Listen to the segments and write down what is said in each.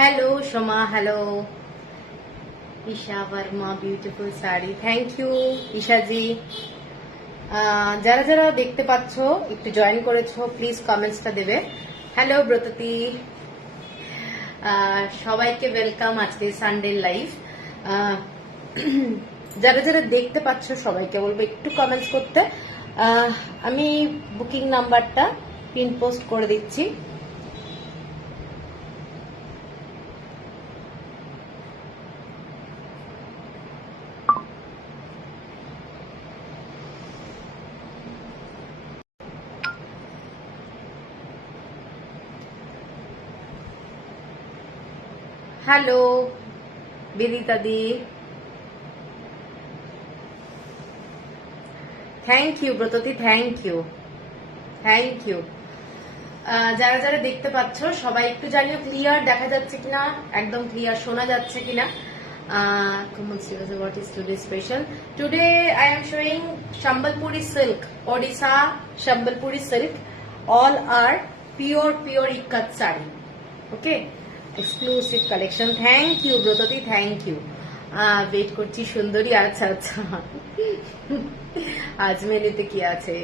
Hello Shoma, hello Isha Verma, beautiful sari. Thank you Isha ji. যারা যারা দেখতে পাচ্ছ একটু জয়েন করেছো প্লিজ কমেন্টসটা দেবে। হ্যালো ব্রততী, সবাইকে ওয়েলকাম আজকে সানডে লাইভ। যারা যারা দেখতে পাচ্ছ সবাইকে বলবো একটু কমেন্টস করতে। আমি বুকিং নাম্বারটা পিন পোস্ট করে দিচ্ছি। Hello Bidita di, thank you Bratati, thank you, thank you. যারা যারা দেখতে পাচ্ছ সবাই একটু জানিও ক্লিয়ার দেখা যাচ্ছে কিনা, একদম ক্লিয়ার শোনা যাচ্ছে কিনা। What is today special? Today I am showing Shambalpuri silk, Odisha Shambalpuri silk. All are pure ikat sari. Okay, exclusive collection. Thank you Bratati, thank you. Wait করছি সুন্দরী। আচ্ছা আচ্ছা, আজ মেনুতে কি আছে?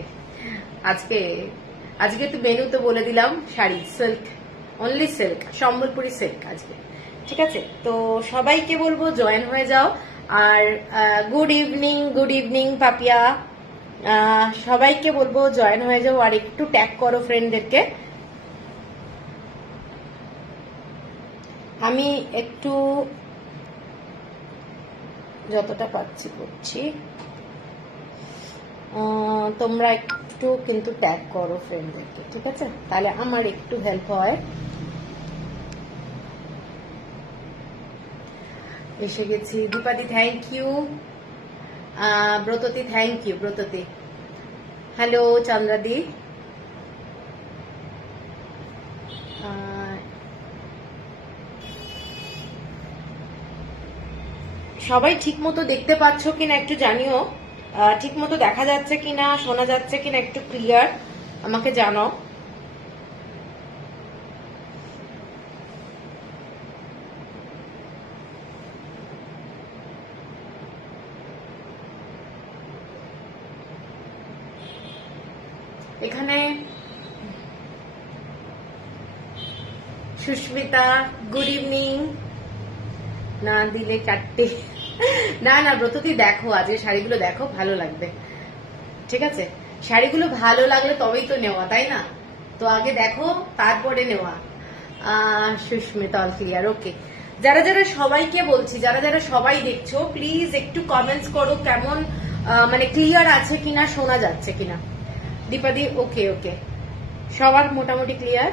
আজকে তো মেনু তো বলে দিলাম, sari silk, only silk, Sambalpuri silk আজকে। ঠিক আছে, তো সবাইকে বলবো জয়েন হয়ে যাও। আর গুড ইভিনিং পাপিয়া, সবাইকে বলবো জয়েন হয়ে যাও আর একটু ট্যাগ করো ফ্রেন্ডদেরকে। আমি একটু যতটা পাচ্ছি করছি, তোমরা একটু কিন্তু ট্যাগ করো ফ্রেন্ডদেরকে, ঠিক আছে? তাহলে আমার একটু হেল্প হয়। এসে গেছি। দীপাদি thank you, Bratati thank you, Bratati hello, চন্দ্রাদি সবাই ঠিক মতো দেখতে পাচ্ছ কিনা একটু জানিও, ঠিক মতো দেখা যাচ্ছে কিনা, শোনা যাচ্ছে কিনা একটু ক্লিয়ার আমাকে জানাও। এখানে সুস্মিতা গুড ইভিনিং, না দিলে চারটে। না ব্রততী দেখো, আজকে শাড়িগুলো দেখো, ভালো লাগবে। ঠিক আছে, শাড়িগুলো ভালো লাগলে তবেই তো নেওয়া, তাই না? তো আগে দেখো তারপরে নেওয়া। সুস্মিতা অল ক্লিয়ার, ওকে। যারা যারা সবাইকে বলছি, যারা যারা সবাই দেখছো প্লিজ একটু কমেন্টস করো কেমন, মানে ক্লিয়ার আছে কিনা, শোনা যাচ্ছে কিনা। দীপাদি ওকে ওকে, সবার মোটামুটি ক্লিয়ার।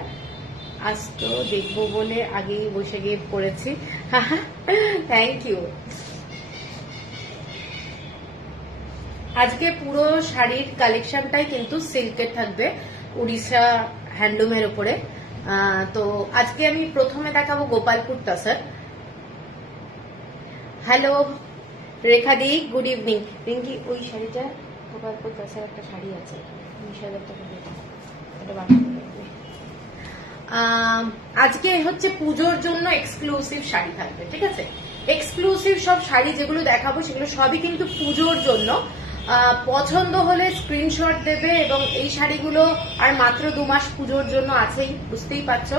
আজ তো দেখবো বলে আগেই বসে গিয়ে পড়েছি। Thank you. আজকে পুরো শাড়ির কালেকশনটাই কিন্তু সিল্কের থাকবে, উড়িষ্যা হ্যান্ডলুমের উপরে। তো আজকে আমি প্রথমে দেখাবো গোপালপুর টাসার। হ্যালো রেখাদি, গুড ইভিনিং। রিঙ্কি, ওই শাড়িটা গোপালপুর টাসার একটা শাড়ি আছে 20,000 টাকা দিয়ে, এটা বানাতে পারবে। আজকে হচ্ছে পুজোর জন্য এক্সক্লুসিভ শাড়ি থাকবে, ঠিক আছে? এক্সক্লুসিভ সব শাড়ি যেগুলো দেখাবো সেগুলো সবই কিন্তু পুজোর জন্য। পছন্দ হলে স্ক্রিনশট দেবে, এবং এই শাড়িগুলো আর মাত্র 2 মাস পুজোর জন্য আছেই, বুঝতেই পারছো।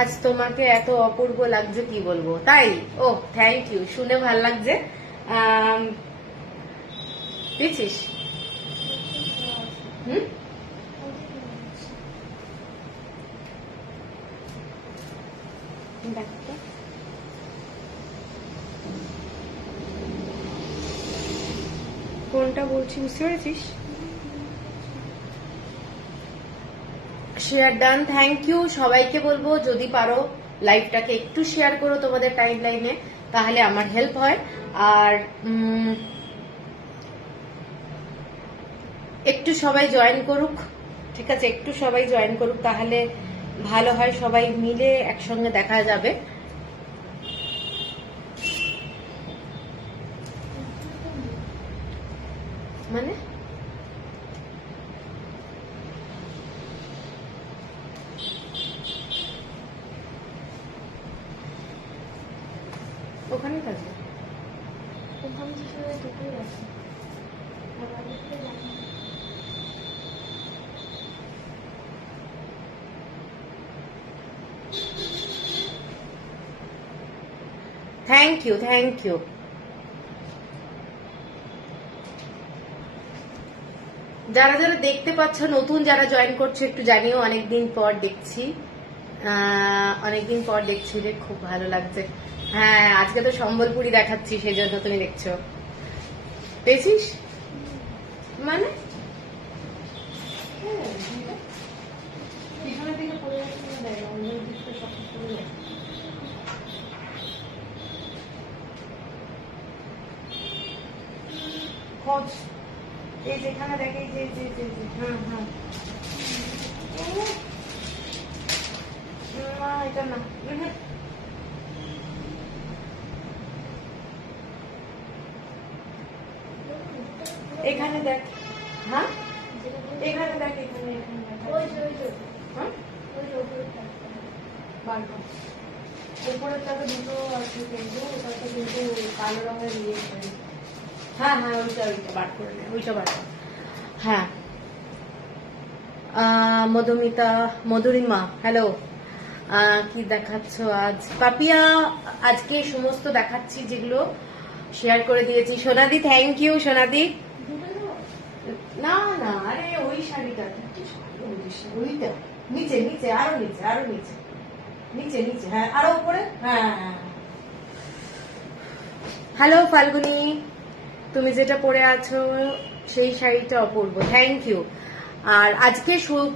আজ তোমাকে এত অপূর্ব লাগছে কি বলবো, তাই? ও থ্যাংক ইউ, শুনে ভাল লাগছে। দিচ্ছিস? দেখো কোনটা বলছি, বুঝতে পেরেছিস? Share done, thank you. সবাইকে বলবো যদি পারো লাইভটাকে একটু শেয়ার করো তোমাদের টাইম লাইনে, তাহলে আমার হেল্প হয়। আর একটু সবাই জয়েন করুক, ঠিক আছে? একটু সবাই জয়েন করুক, তাহলে ভালো হয়, সবাই মিলে একসঙ্গে দেখা যাবে। মানে ওখানে থাকবে, ওখানে দুটোই আছে। Thank you, thank you. যারা যারা দেখতে পাচ্ছ, নতুন যারা জয়েন করছো একটু জানিও। অনেকদিন পর দেখছি, অনেকদিন পর দেখছি রে, খুব ভালো লাগছে। হ্যাঁ, আজকে তো সম্বলপুরি দেখাচ্ছি, সেই জন্য তুমি দেখছো। পেয়েছিস মানে খোঁজ, এই যেখানে দেখে, যে হ্যাঁ হ্যাঁ, না এটা না, এখানে দেখ, হ্যাঁ এখানে দেখ, এখানে হ্যাঁ উপরেরটাতে দুটো আছে, কিন্তু ওটাতে কিন্তু কালো রঙের ইয়ে। হ্যাঁ হ্যাঁ, ওইটা ওইটা বার করে নে, ওইটা বার কর। হ্যাঁ, মধুমিতা, মধুরিমা, হ্যালো। কি দেখাচ্ছ আজ? পাপিয়া, আজকে সমস্ত দেখাচ্ছি যেগুলো শেয়ার করে দিয়েছি। সোনাদি, থ্যাংক ইউ সোনাদি। না না, আরে ওই শাড়িটা, ওইটা নিচে নিচে, আরো নিচে, আরো নিচে, নিচে নিচে, হ্যাঁ আরো উপরে, হ্যাঁ। হ্যালো ফাল্গুনি, তুমি যেটা পরে আছো সেই শাড়িটা অপূর্ব, থ্যাংক ইউ। আর আজকে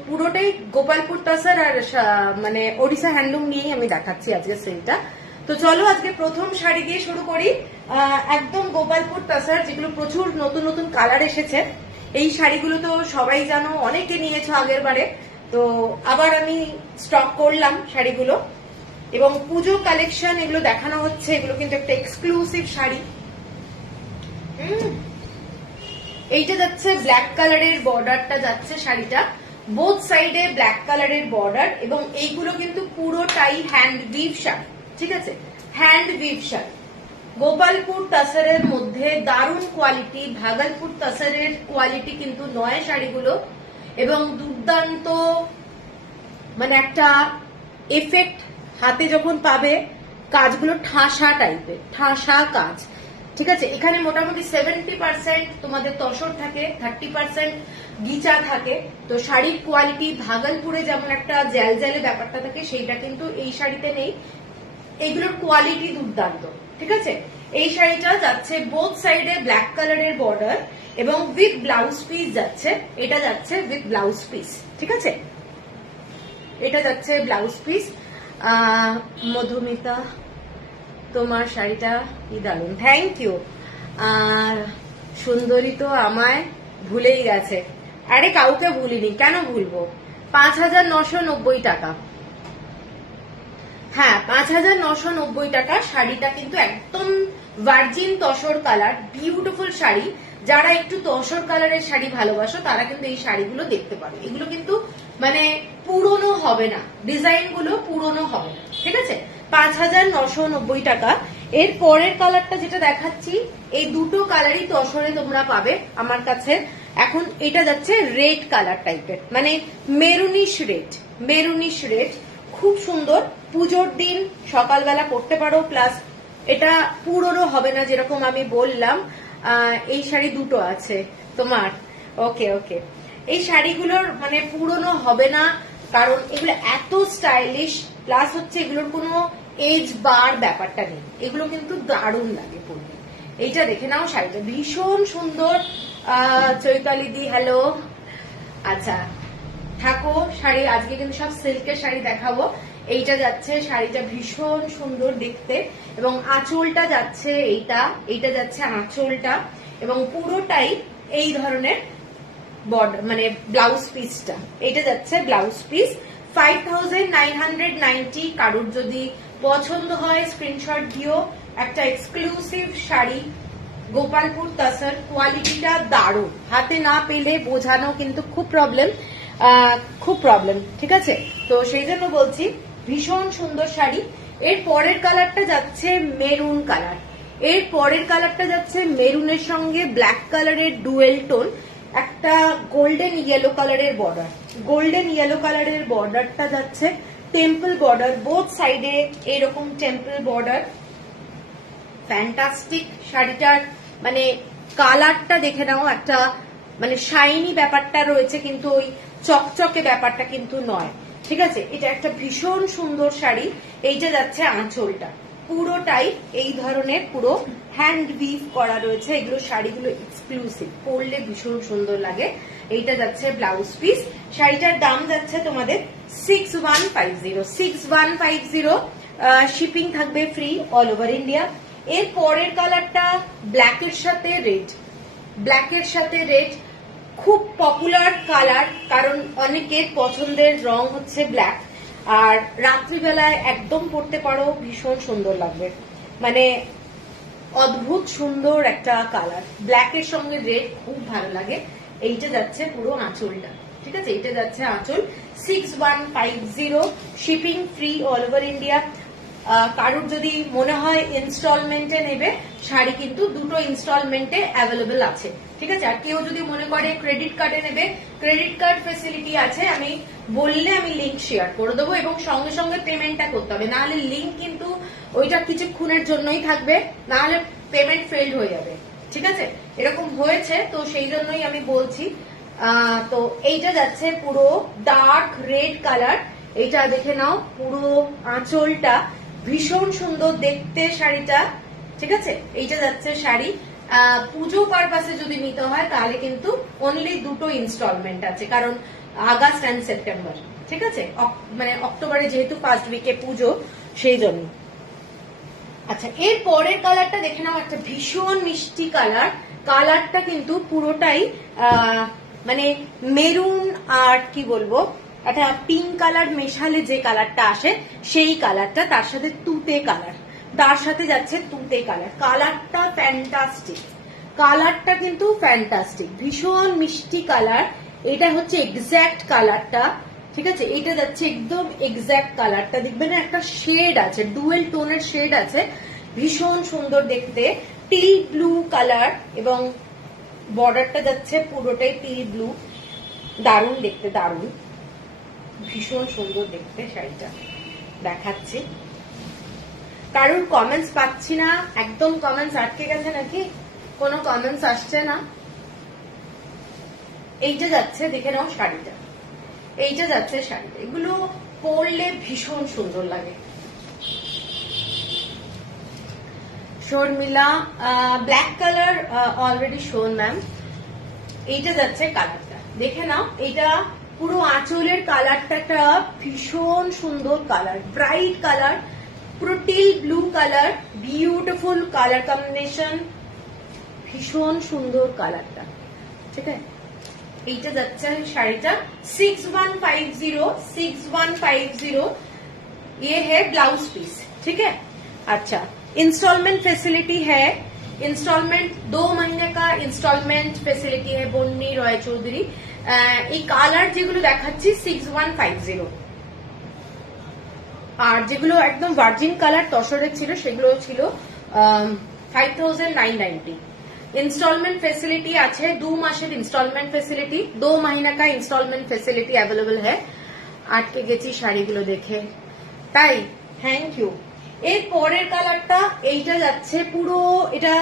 পুরোটাই গোপালপুর তাসার আর মানে ওড়িশা হ্যান্ডলুম নিয়েই আমি দেখাচ্ছি আজকে সেলটা। তো চলো আজকে প্রথম শাড়ি দিয়ে শুরু করি। একদম গোপালপুর তাসার, যেগুলো প্রচুর নতুন নতুন কালার এসেছে। এই শাড়িগুলো তো সবাই জানো, অনেকে নিয়েছো আগের বারে, তো আবার আমি স্টক করলাম শাড়িগুলো, এবং পুজো কালেকশন এগুলো দেখানো হচ্ছে। এগুলো কিন্তু একটা এক্সক্লুসিভ শাড়ি। এইটা যাচ্ছে ব্ল্যাক কালারের বর্ডারটা যাচ্ছে শাড়িটা, বোথ সাইডে ব্ল্যাক কালারের বর্ডার, এবং এইগুলো কিন্তু পুরোটাই হ্যান্ড উইভ শাড়ি, ঠিক আছে? হ্যান্ড উইভ শাড়ি, গোপালপুর তাসারের মধ্যে দারুণ কোয়ালিটি, ভাগলপুর তাসারের কোয়ালিটি কিন্তু নয় শাড়িগুলো, এবং দুর্দান্ত মানে একটা এফেক্ট হাতে যখন পাবে, কাজগুলো ঠাসা টাইপের, ঠাসা কাজ, ঠিক আছে? এখানে মোটামুটি 70% তোমাদের তসর থাকে, 30% গিচা থাকে। তো শাড়ির কোয়ালিটি ভাগলপুরে যেমন একটা জ্যালজ্যালে ব্যাপারটা থাকে, সেইটা কিন্তু এই শাড়িতে নেই। এইগুলোর কোয়ালিটি দুর্দান্ত, ঠিক আছে? এই শাড়িটা যাচ্ছে বোথ সাইডে ব্ল্যাক কালারের বর্ডার, এবং উইথ ব্লাউজ পিস যাচ্ছে। এটা যাচ্ছে উইথ ব্লাউজ পিস, ঠিক আছে? এটা যাচ্ছে ব্লাউজ পিস। মধুমিতা, তোমার শাড়িটা কি দারুণ, থ্যাংক ইউ। আর সুন্দরী তো আমায় ভুলেই গেছে। আরে কাউকে ভুলিনি, কেন ভুলবো? 5,990 টাকা। হ্যাঁ, 5,990 টাকা। শাড়িটা কিন্তু একদম virgin tussar colour, beautiful sari. যারা একটু তসর কালারের শাড়ি ভালোবাসো তারা কিন্তু এই শাড়িগুলো দেখতে পারো। এগুলো কিন্তু মানে পুরনো হবে না, ডিজাইন গুলো পুরনো হবে না, ঠিক আছে? 5,990 টাকা। এর পরের কালারটা যেটা দেখাচ্ছি, এই দুটো কালারই তসরে তোমরা পাবে আমার কাছে। এখন এটা যাচ্ছে রেড কালার টাইপের, মানে মেরুনিশ রেড, মেরুনিশ রেড, খুব সুন্দর। পুজোর দিন সকালবেলা পরতে পারো, প্লাস এটা পুরনো হবে না, যেরকম আমি বললাম। এই শাড়ি দুটো আছে তোমার, ওকে ওকে। এই শাড়িগুলোর মানে পুরনো হবে না, কারণ এগুলো এত স্টাইলিশ, প্লাস হচ্ছে এগুলোর কোনো এজ বার ব্যাপারটা নেই, এগুলো কিন্তু দারুণ লাগে পরলে। এইটা দেখে নাও, শাড়িটা ভীষণ সুন্দর। চৈতালি দি হ্যালো। আচ্ছা থাকো, শাড়ি আজকে কিন্তু সব সিল্কের শাড়ি দেখাবো। এইটা যাচ্ছে, শাড়িটা ভীষণ সুন্দর দেখতে, এবং আঁচলটা যাচ্ছে এইটা যাচ্ছে আঁচলটা, এবং পুরোটাই এই ধরনের বর্ডার, মানে ব্লাউজ পিসটা, এইটা যাচ্ছে ব্লাউজ পিস। 5990। কারুর যদি পছন্দ হয় স্ক্রিনশট দিও। একটা এক্সক্লুসিভ শাড়ি, গোপালপুর তাসার, কোয়ালিটিটা দারুণ, হাতে না পেলে বোঝানো কিন্তু খুব প্রবলেম, ঠিক আছে? তো সেই জন্য বলছি ভীষণ সুন্দর শাড়ি। এর পরের কালারটা যাচ্ছে মেরুন কালার, এর পরের কালারটা যাচ্ছে মেরুনের সঙ্গে ব্ল্যাক কালারের ডুয়েল টোন, একটা গোল্ডেন ইয়েলো কালারের বর্ডার, গোল্ডেন ইয়েলো কালারের বর্ডারটা যাচ্ছে টেম্পল বর্ডার, বোথ সাইডে এরকম টেম্পল বর্ডার। ফ্যান্টাস্টিক শাড়িটার মানে কালারটা দেখে নাও, একটা মানে শাইনি ব্যাপারটা রয়েছে, কিন্তু ওই চকচকে ব্যাপারটা কিন্তু নয়, ঠিক আছে? এটা একটা ভীষণ সুন্দর শাড়ি। এইটা যাচ্ছে আঁচলটা, পুরোটাই এই ধরনের পুরো হ্যান্ড উইভ করা রয়েছে। এগুলো শাড়িগুলো এক্সক্লুসিভ, পরলে ভীষণ সুন্দর লাগে। এইটা যাচ্ছে ব্লাউজ পিস। শাড়িটার দাম যাচ্ছে তোমাদের 6150। শিপিং থাকবে ফ্রি অল ওভার ইন্ডিয়া। এর পরের কালারটা ব্ল্যাকের সাথে রেড, ব্ল্যাকের সাথে রেড খুব পপুলার কালার, কারণ অনেকের পছন্দের রং হচ্ছে ব্ল্যাক, আর রাত্রিবেলায় একদম পরতে পারো, ভীষণ সুন্দর লাগবে, মানে অদ্ভুত সুন্দর একটা কালার। ব্ল্যাকের সঙ্গে রেড খুব ভালো লাগে। এইটা যাচ্ছে পুরো আঁচলটা, ঠিক আছে? এইটা যাচ্ছে আঁচল। 6150, shipping free all over India. কারুর যদি মনে হয় ইনস্টলমেন্টে নেবে, শাড়ি কিন্তু দুটো ইনস্টলমেন্টে অ্যাভেলেবেল আছে, ঠিক আছে? আর কেউ যদি মনে করে ক্রেডিট কার্ডে নেবে, ক্রেডিট কার্ড ফেসিলিটি আছে, আমি বললে আমি লিঙ্ক শেয়ার করে দেবো, এবং সঙ্গে সঙ্গে পেমেন্টটা করতে হবে, নাহলে লিঙ্ক কিন্তু ওইটা কিছুক্ষণের জন্যই থাকবে, নাহলে পেমেন্ট ফেইল্ড হয়ে যাবে, ঠিক আছে? এরকম হয়েছে, তো সেই জন্যই আমি বলছি। তো এইটা যাচ্ছে পুরো ডার্ক রেড কালার, এইটা দেখে নাও, পুরো আঁচলটা ভীষণ সুন্দর দেখতে শাড়িটা, ঠিক আছে? এইটা যাচ্ছে শাড়ি। পুজো পারপাসে যদি নিতে হয় তাহলে কিন্তু অনলি দুটো ইনস্টলমেন্ট আছে, কারণ আগস্ট অ্যান্ড সেপ্টেম্বর, ঠিক আছে? মানে অক্টোবরে যেহেতু ফার্স্ট উইকে পুজো, সেই জন্য। আচ্ছা, এর পরের কালারটা দেখে নাও, একটা ভীষণ মিষ্টি কালার, কালারটা কিন্তু পুরোটাই মানে মেরুন আর কি বলবো, একটা পিঙ্ক কালার মেশালে যে কালারটা আসে সেই কালারটা, তার সাথে তুতে কালার, তার সাথে যাচ্ছে তুতে কালার। কালারটা ফ্যান্টাস্টিক, কালারটা কিন্তু ফ্যান্টাস্টিক, ভীষণ মিষ্টি কালার। এটা হচ্ছে এক্স্যাক্ট কালারটা, ঠিক আছে? এটা যাচ্ছে একদম এক্স্যাক্ট কালারটা, দেখবেন একটা শেড আছে, ডুয়েল টোনের শেড আছে, ভীষণ সুন্দর দেখতে। টিল ব্লু কালার, এবং বর্ডারটা যাচ্ছে পুরোটাই টিল ব্লু, দারুণ দেখতে, দারুণ, ভীষণ সুন্দর দেখতে শাড়িটা দেখাচ্ছে। কারোর কমেন্টস পাচ্ছি না, একদম কমেন্টস আটকে গেছে নাকি? কোনো কমেন্টস আসছে না। এইটা যাচ্ছে, দেখে নাও শাড়িটা, এইটা যাচ্ছে শাড়িটা, এগুলো পরলে ভীষণ সুন্দর লাগে। শর্মিলা, ব্ল্যাক কালার অলরেডি শোন ম্যাম। এইটা যাচ্ছে কালারটা, দেখে নাও, এটা পুরো আঁচলের কালারটা একটা ভীষণ সুন্দর কালার, ব্রাইট কালার, পুরো teal blue colour, beautiful colour combination, ভীষণ সুন্দর কালারটা, ঠিক আছে? এইটা যাচ্ছে শাড়িটা 6150। ये है ब्लाउज पीस, ठीक है? अच्छा, इंस्टॉलमेंट फैसिलिटी है, इंस्टॉलमेंट 2 महीने का इंस्टॉलमेंट फैसिलिटी है। বন্নি রয় চৌধুরী, এই কালার যেগুলো দেখাচ্ছি 6150, আর যেগুলো একদম ভার্জিন কালার তসরের ছিল সেগুলো ছিল 5990। इंस्टॉलमेंट फैसिलिटी আছে, 2 মাসের इंस्टॉलमेंट फैसिलिटी, 2 महीने का इंस्टॉलमेंट फैसिलिटी अवेलेबल है। আটকে গেছি শাড়িগুলো দেখে, তাই থ্যাংক ইউ। এর পরের কালারটা এইটা যাচ্ছে পুরো, এটা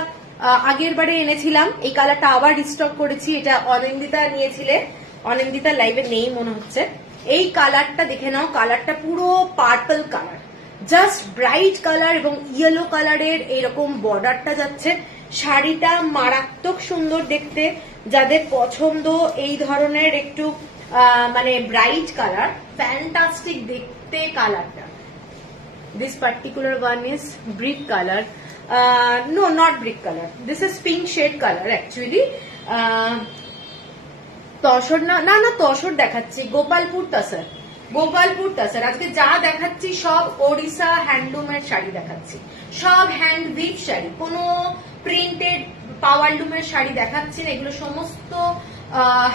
আগের বারে এনেছিলাম, এই কালারটা আবার রিস্টক করেছি, এটা অনিন্দিতা নিয়েছিলে, অনিন্দিতা লাইভে নেই মনে হচ্ছে। এই কালারটা দেখে নাও, কালারটা পুরো purple colour, just bright colour এবং ইয়েলো কালারের এইরকম বর্ডারটা যাচ্ছে। শাড়িটা মারাত্মক সুন্দর দেখতে, যাদের পছন্দ এই ধরনের একটু মানে ব্রাইট কালার, ফ্যান্টাস্টিক দেখতে কালারটা। This particular one is brick color. No, not brick color. This is pink shade color actually. Tussar না না না তসর দেখাচ্ছি, গোপালপুর তসর, গোপালপুর তসর। আজকে যা দেখাচ্ছি সব ওড়িশা হ্যান্ডলুমের শাড়ি দেখাচ্ছি, সব হ্যান্ড উইভ শাড়ি, কোনো প্রিন্টেড পাওয়ারলুমের শাড়ি দেখাচ্ছি না, এগুলো সমস্ত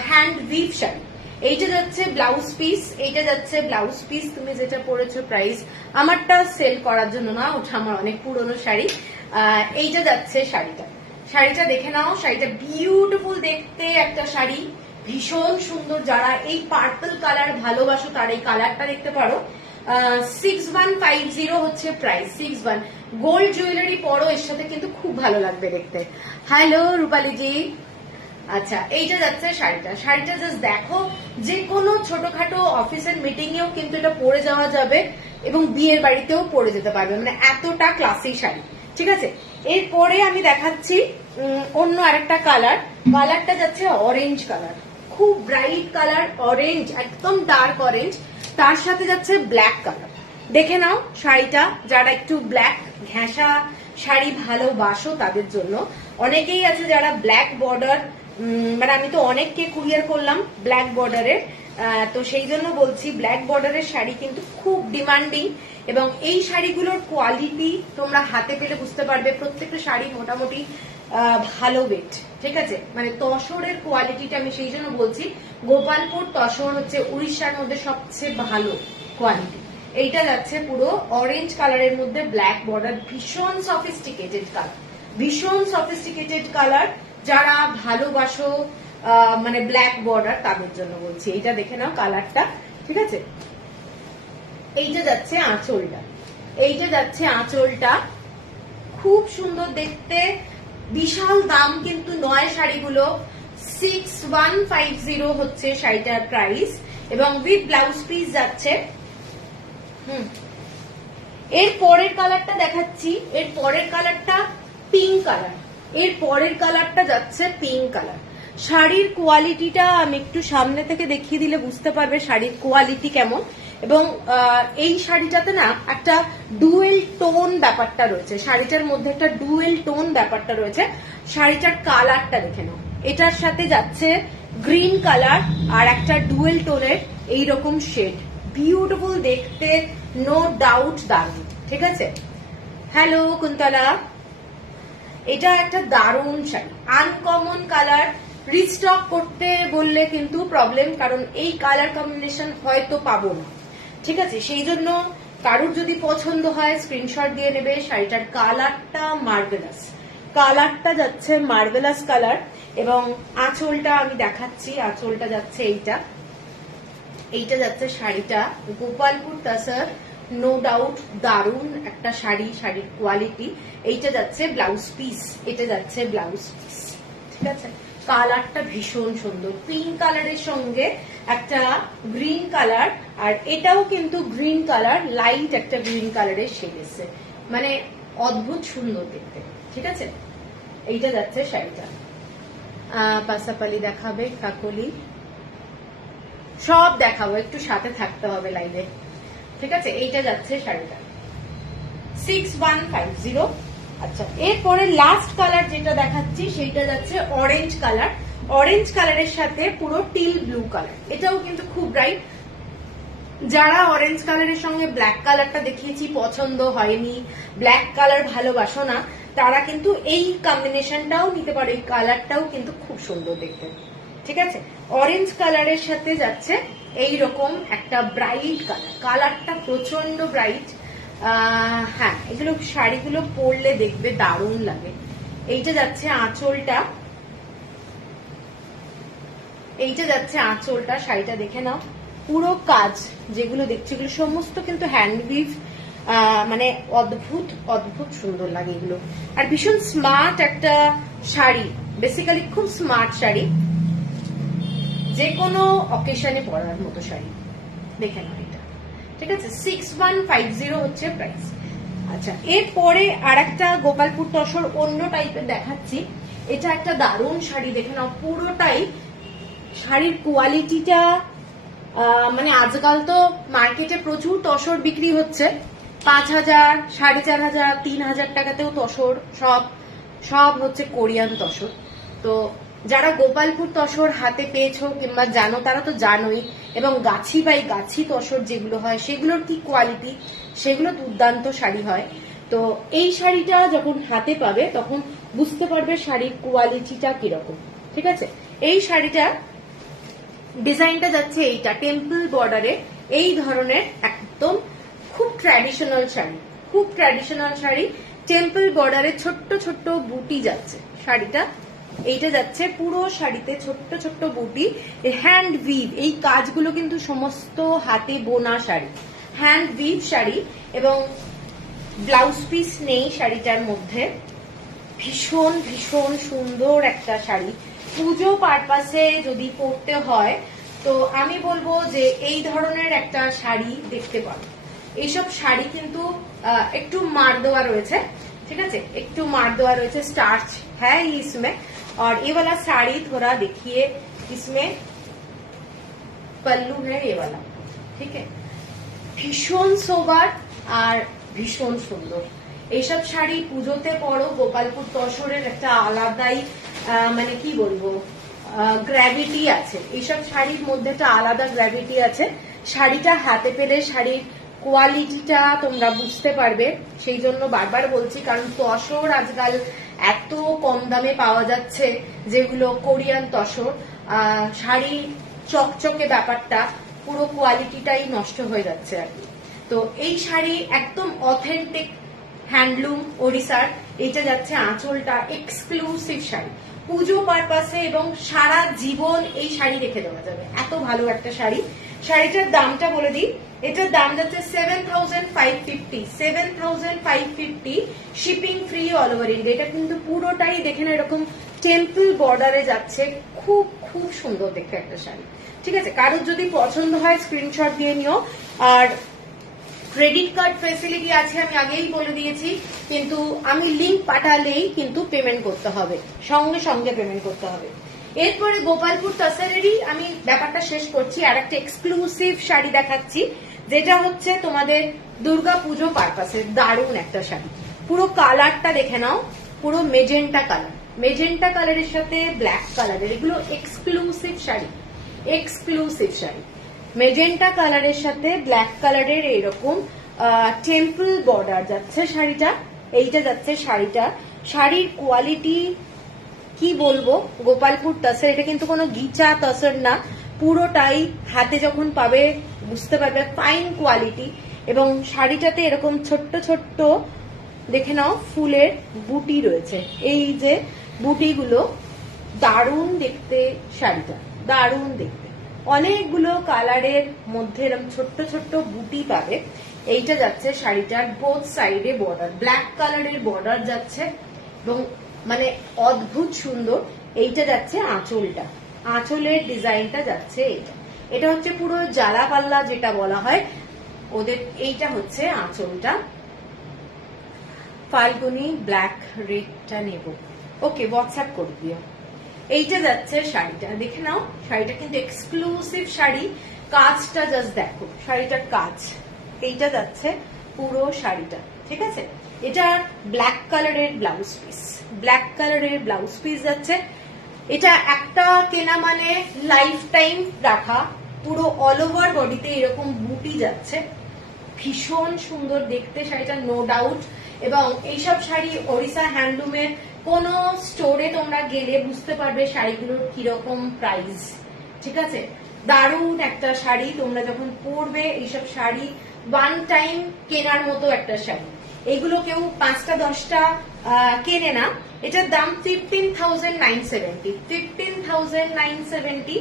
হ্যান্ড উইভ শাড়ি। এইটা যাচ্ছে ব্লাউজ পিস, এইটা যাচ্ছে ব্লাউজ পিস। তুমি যেটা পরেছো প্রাইস, আমারটা সেল করার জন্য না, ওটা আমার অনেক পুরনো শাড়ি। এইটা যাচ্ছে শাড়িটা, শাড়িটা দেখে নাও। শাড়িটা বিউটিফুল দেখতে একটা শাড়ি, ভীষণ সুন্দর। যারা এই পার্পল কালার ভালোবাসো তারা এই কালারটা দেখতে পারো। 6150 হচ্ছে প্রাইস, 61। গোল্ড জুয়েলারি পরো, এর সাথে কিন্তু খুব ভালো লাগবে দেখতে। হ্যালো রূপালী জি। আচ্ছা, এইটা যাচ্ছে শাড়িটা। শাড়িটা জাস্ট দেখো, যে কোনো ছোটখাটো অফিসের মিটিং এও কিন্তু এটা পরে যাওয়া যাবে এবং বিয়ের বাড়িতেও পরে যেতে পারবে, মানে এতটা ক্লাসি শাড়ি। ঠিক আছে, এরপরে আমি দেখাচ্ছি অন্য আরেকটা কালার। কালারটা যাচ্ছে অরেঞ্জ কালার, খুব ব্রাইট কালার, অরেঞ্জ, একদম ডার্ক অরেঞ্জ। তার সাথে যাচ্ছে ব্ল্যাক কালার। দেখে নাও শাড়িটা, যারা একটু ব্ল্যাক ঘেঁষা শাড়ি ভালোবাসো তাদের জন্য। অনেকেই আছে যারা ব্ল্যাক বর্ডার, মানে আমি তো অনেককে কুরিয়ার করলাম ব্ল্যাক বর্ডারের, তো সেই জন্য বলছি ব্ল্যাক বর্ডারের শাড়ি কিন্তু খুব ডিমান্ডিং এবং এই শাড়িগুলোর কোয়ালিটি তোমরা হাতে পেলে বুঝতে পারবে। প্রত্যেকটা শাড়ি মোটামুটি ভালো ওয়েট, ঠিক আছে, মানে তসরের কোয়ালিটিটা আমি সেই জন্য বলছি। গোপালপুর তসর হচ্ছে উড়িষ্যার মধ্যে সবচেয়ে ভালো কোয়ালিটি। এইটা যাচ্ছে পুরো অরেঞ্জ কালারের মধ্যে ব্ল্যাক বর্ডার, ভীষণ সফিস্টিকেটেড কালার, ভীষণ সফিস্টিকেটেড কালার। যারা ভালোবাসো মানে ব্ল্যাক বর্ডার তাদের জন্য বলছি। এইটা দেখে নাও কালারটা, ঠিক আছে। এইটা যাচ্ছে আঁচলটা, এইটা যাচ্ছে আঁচলটা, খুব সুন্দর দেখতে, বিশাল দাম কিন্তু নয় শাড়িগুলো। 6150 হচ্ছে শাড়িটার প্রাইস এবং উইথ ব্লাউজ পিস যাচ্ছে। এর পরের কালারটা দেখাচ্ছি, এর পরের কালারটা পিঙ্ক কালার, এর পরের কালারটা যাচ্ছে পিঙ্ক কালার। শাড়ির কোয়ালিটিটা আমি একটু সামনে থেকে দেখিয়ে দিলে বুঝতে পারবে শাড়ির কোয়ালিটি কেমন। এবং এই শাড়িটাতে না একটা ডুয়েল টোন ব্যাপারটা রয়েছে, শাড়িটার মধ্যে একটা ডুয়েল টোন ব্যাপারটা রয়েছে। শাড়িটার কালারটা দেখে নাও, এটার সাথে যাচ্ছে গ্রিন কালার আর একটা ডুয়েল টোনের এইরকম শেড, বিউটিফুল দেখতে, নো ডাউট দারুণ, ঠিক আছে। হ্যালো কুন্তলা, এটা একটা দারুণ শাড়ি, আনকমন কালার। রিস্টক করতে বললে কিন্তু প্রবলেম, কারণ এই কালার কম্বিনেশন হয়তো পাবো না, ঠিক আছে। সেই জন্য কারুর যদি পছন্দ হয় স্ক্রিনশট দিয়ে নেবে। শাড়িটার কালারটা মার্ভেলাস, কালারটা যাচ্ছে মার্ভেলাস কালার। এবং আঁচলটা আমি দেখাচ্ছি, আঁচলটা যাচ্ছে এইটা, এইটা যাচ্ছে শাড়িটা গোপালপুর তসর, নো ডাউট দারুণ একটা শাড়ি, শাড়ির কোয়ালিটি। এইটা যাচ্ছে ব্লাউজ পিস, এটা যাচ্ছে ব্লাউজ পিস, ঠিক আছে। কালারটা ভীষণ সুন্দর, পিঙ্ক কালারের সঙ্গে একটা গ্রিন কালার, আর এটাও কিন্তু গ্রিন কালার, লাইট একটা গ্রিন কালারের শেড এসছে, মানে অদ্ভুত সুন্দর দেখতে, ঠিক আছে। এইটা যাচ্ছে শাড়িটা। পাসাপালি দেখাবে, কাকলি সব দেখাবো, একটু সাথে থাকতে হবে লাইভে, ঠিক আছে। এইটা যাচ্ছে শাড়িটা 6150। আচ্ছা, এরপরে লাস্ট কালার যেটা দেখাচ্ছি সেইটা যাচ্ছে অরেঞ্জ কালার, অরেঞ্জ কালারের সাথে পুরো টিল ব্লু কালার, এটাও কিন্তু খুব ব্রাইট। যারা অরেঞ্জ কালারের সঙ্গে ব্ল্যাক কালারটা দেখিয়েছি পছন্দ হয়নি, ব্ল্যাক কালার ভালোবাসো না, তারা কিন্তু এই কম্বিনেশনটাও নিতে পারে, এই কালারটাও কিন্তু খুব সুন্দর দেখতে, ঠিক আছে। অরেঞ্জ কালারের সাথে যাচ্ছে এইরকম একটা ব্রাইট কালার, কালারটা প্রচন্ড ব্রাইট। হ্যাঁ, এগুলো শাড়িগুলো পরলে দেখবে দারুণ লাগে। এইটা যাচ্ছে আঁচলটা, এইটা যাচ্ছে আঁচলটা, শাড়িটা দেখে নাও, পুরো কাজ যেগুলো দেখছি এগুলো সমস্ত কিন্তু হ্যান্ডউইভ, মানে অদ্ভুত অদ্ভুত সুন্দর লাগে এগুলো। আর ভীষণ স্মার্ট একটা শাড়ি, বেসিক্যালি খুব স্মার্ট শাড়ি, যে কোনো অকেশনে পরার মতো শাড়ি। দেখে নাও এটা, ঠিক আছে, 6150 হচ্ছে প্রাইস। আচ্ছা, এরপরে আর একটা গোপালপুর তসর অন্য টাইপের দেখাচ্ছি। এটা একটা দারুণ শাড়ি, দেখে নাও। পুরোটাই শাড়ির কোয়ালিটিটা মানে আজকাল তো মার্কেটে প্রচুর তসর বিক্রি হচ্ছে, 5000, 4500, 3000 টাকাতেও তসর, সব হচ্ছে কোরিয়ান তসর। তো যারা গোপালপুর তসর হাতে পেয়েছো কিংবা জানো তারা তো জানোই, এবং গাছি বাই গাছি তসর যেগুলো হয় সেগুলোর কি কোয়ালিটি, সেগুলো দুর্দান্ত শাড়ি হয়। তো এই শাড়িটা যখন হাতে পাবে তখন বুঝতে পারবে শাড়ির কোয়ালিটিটা কিরকম। ঠিক আছে, এই শাড়িটা ডিজাইনটা যাচ্ছে এইটা টেম্পল বর্ডারে, এই ধরনের একদম খুব ট্র্যাডিশনাল শাড়ি, খুব ট্র্যাডিশনাল শাড়ি। টেম্পল বর্ডারে ছোট্ট ছোট্ট বুটি যাচ্ছে শাড়িটা, এইটা যাচ্ছে পুরো শাড়িতে ছোট্ট ছোট্ট বুটি, হ্যান্ড উইভ, এই কাজগুলো কিন্তু সমস্ত হাতে বোনা শাড়ি, হ্যান্ড উইভ শাড়ি, এবং ব্লাউজ পিস নেই শাড়িটার মধ্যে। ভীষণ ভীষণ সুন্দর একটা শাড়ি, পুজো পারপাসে যদি পরতে হয় তো আমি বলবো যে এই ধরনের একটা শাড়ি দেখতে পাবো। এইসব শাড়ি কিন্তু একটু মার দেওয়া রয়েছে, ঠিক আছে, একটু मार देवा रही स्टार्च है ही इसमें। और ये वाला साड़ी थोड़ा देखिए, इसमें पल्लू है ये वाला, ठीक है, ভীষণ সোবার আর ভীষণ সুন্দর। এইসব শাড়ি পুজোতে পরো, গোপালপুর তসরের একটা আলাদাই মানে কি বলবো গ্র্যাভিটি আছে, এইসব শাড়ির মধ্যে একটা আলাদা গ্র্যাভিটি আছে। শাড়িটা হাতে পেলে শাড়ির কোয়ালিটিটা তোমরা বুঝতে পারবে, সেই জন্য বারবার বলছি, কারণ তসর আজকাল এত কম দামে পাওয়া যাচ্ছে, যেগুলো কোরিয়ান তসর, শাড়ি চকচকে ব্যাপারটা পুরো কোয়ালিটিটাই নষ্ট হয়ে যাচ্ছে আর কি। তো এই শাড়ি একদম অথেন্টিক হ্যান্ডলুম ওড়িশার, এটা যাচ্ছে আঁচলটা, এক্সক্লুসিভ শাড়ি পুজো পারপাসে, এবং সারা জীবন এই শাড়ি রেখে দেওয়া যাবে, এত ভালো একটা শাড়ি। শাড়িটার দামটা বলে দিই, এটার দাম যাচ্ছে 7550, 7550, shipping free all over India. এটা কিন্তু পুরোটাই দেখে না এরকম টেম্পল বর্ডারে যাচ্ছে, খুব খুব সুন্দর দেখতে একটা শাড়ি। ঠিক আছে, কারোর যদি পছন্দ হয় স্ক্রিনশট দিয়ে নিও। আর ক্রেডিট কার্ড ফেসিলিটি আছে, আমি আগেই বলে দিয়েছি, কিন্তু আমি লিংক পাঠালেই কিন্তু পেমেন্ট করতে হবে, সঙ্গে সঙ্গে পেমেন্ট করতে হবে। এরপরে গোপালপুর তসরেরই আমি ব্যাপারটা শেষ করছি, আর একটা এক্সক্লুসিভ শাড়ি দেখাচ্ছি, যেটা হচ্ছে তোমাদের দুর্গা পুজো পারপাসে দারুণ একটা শাড়ি। পুরো কালারটা দেখে নাও, পুরো মেজেন্টা কালার, মেজেন্টা কালারের সাথে ব্ল্যাক কালারের, এগুলো exclusive sari, exclusive sari. Magenta কালারের সাথে ব্ল্যাক কালারের এইরকম টেম্পল বর্ডার যাচ্ছে শাড়িটা, এইটা যাচ্ছে শাড়িটা। শাড়ির কোয়ালিটি কি বলবো, গোপালপুর তসর, এটা কিন্তু কোনো গিচা তসর না, পুরোটাই হাতে যখন পাবে বুঝতে পারবে ফাইন কোয়ালিটি। এবং শাড়িটাতে এরকম ছোট্ট ছোট্ট দেখে নাও ফুলের বুটি রয়েছে, এই যে বুটিগুলো, দারুণ দেখতে শাড়িটা, দারুণ দেখতে, অনেকগুলো কালারের মধ্যে এরকম ছোট্ট ছোট্ট বুটি পাবে। এইটা যাচ্ছে শাড়িটার বোথ সাইডে বর্ডার, ব্ল্যাক কালারের বর্ডার যাচ্ছে, এবং মানে অদ্ভুত সুন্দর। এইটা যাচ্ছে আঁচলটা, আঁচলের ডিজাইনটা যাচ্ছে এইটা, এটা হচ্ছে পুরো জ্বালা পাল্লা যেটা বলা হয় ওদের, এইটা হচ্ছে আঁচলটা। ফাল্গুনি ব্ল্যাক রেডটা নেব, ওকে হোয়াটসঅ্যাপ করে দিও। এইটা যাচ্ছে শাড়িটা, দেখে নাও, শাড়িটা কিন্তু এক্সক্লুসিভ শাড়ি, কাজটা জাস্ট দেখো, শাড়িটার কাজ, এইটা যাচ্ছে পুরো শাড়িটা, ঠিক আছে। এটা ব্ল্যাক কালারের ব্লাউজ পিস, ব্ল্যাক কালারের ব্লাউজ পিস যাচ্ছে। এটা একটা কেনা মানে লাইফ টাইম রাখা, পুরো অল ওভার বডিতে এরকম বুটি যাচ্ছে, ভীষণ সুন্দর দেখতে শাড়িটা, নো ডাউট। এবং এইসব শাড়ি ওড়িশা হ্যান্ডলুমের কোন স্টোরে তোমরা গেলে বুঝতে পারবে শাড়িগুলোর কিরকম প্রাইস, ঠিক আছে। দারুণ একটা শাড়ি, তোমরা যখন পরবে এইসব শাড়ি ওয়ান টাইম কেনার মতো একটা শাড়ি, এগুলো কেউ 5টা 10টা কেনে না। এটার দাম 15,970, 15,970,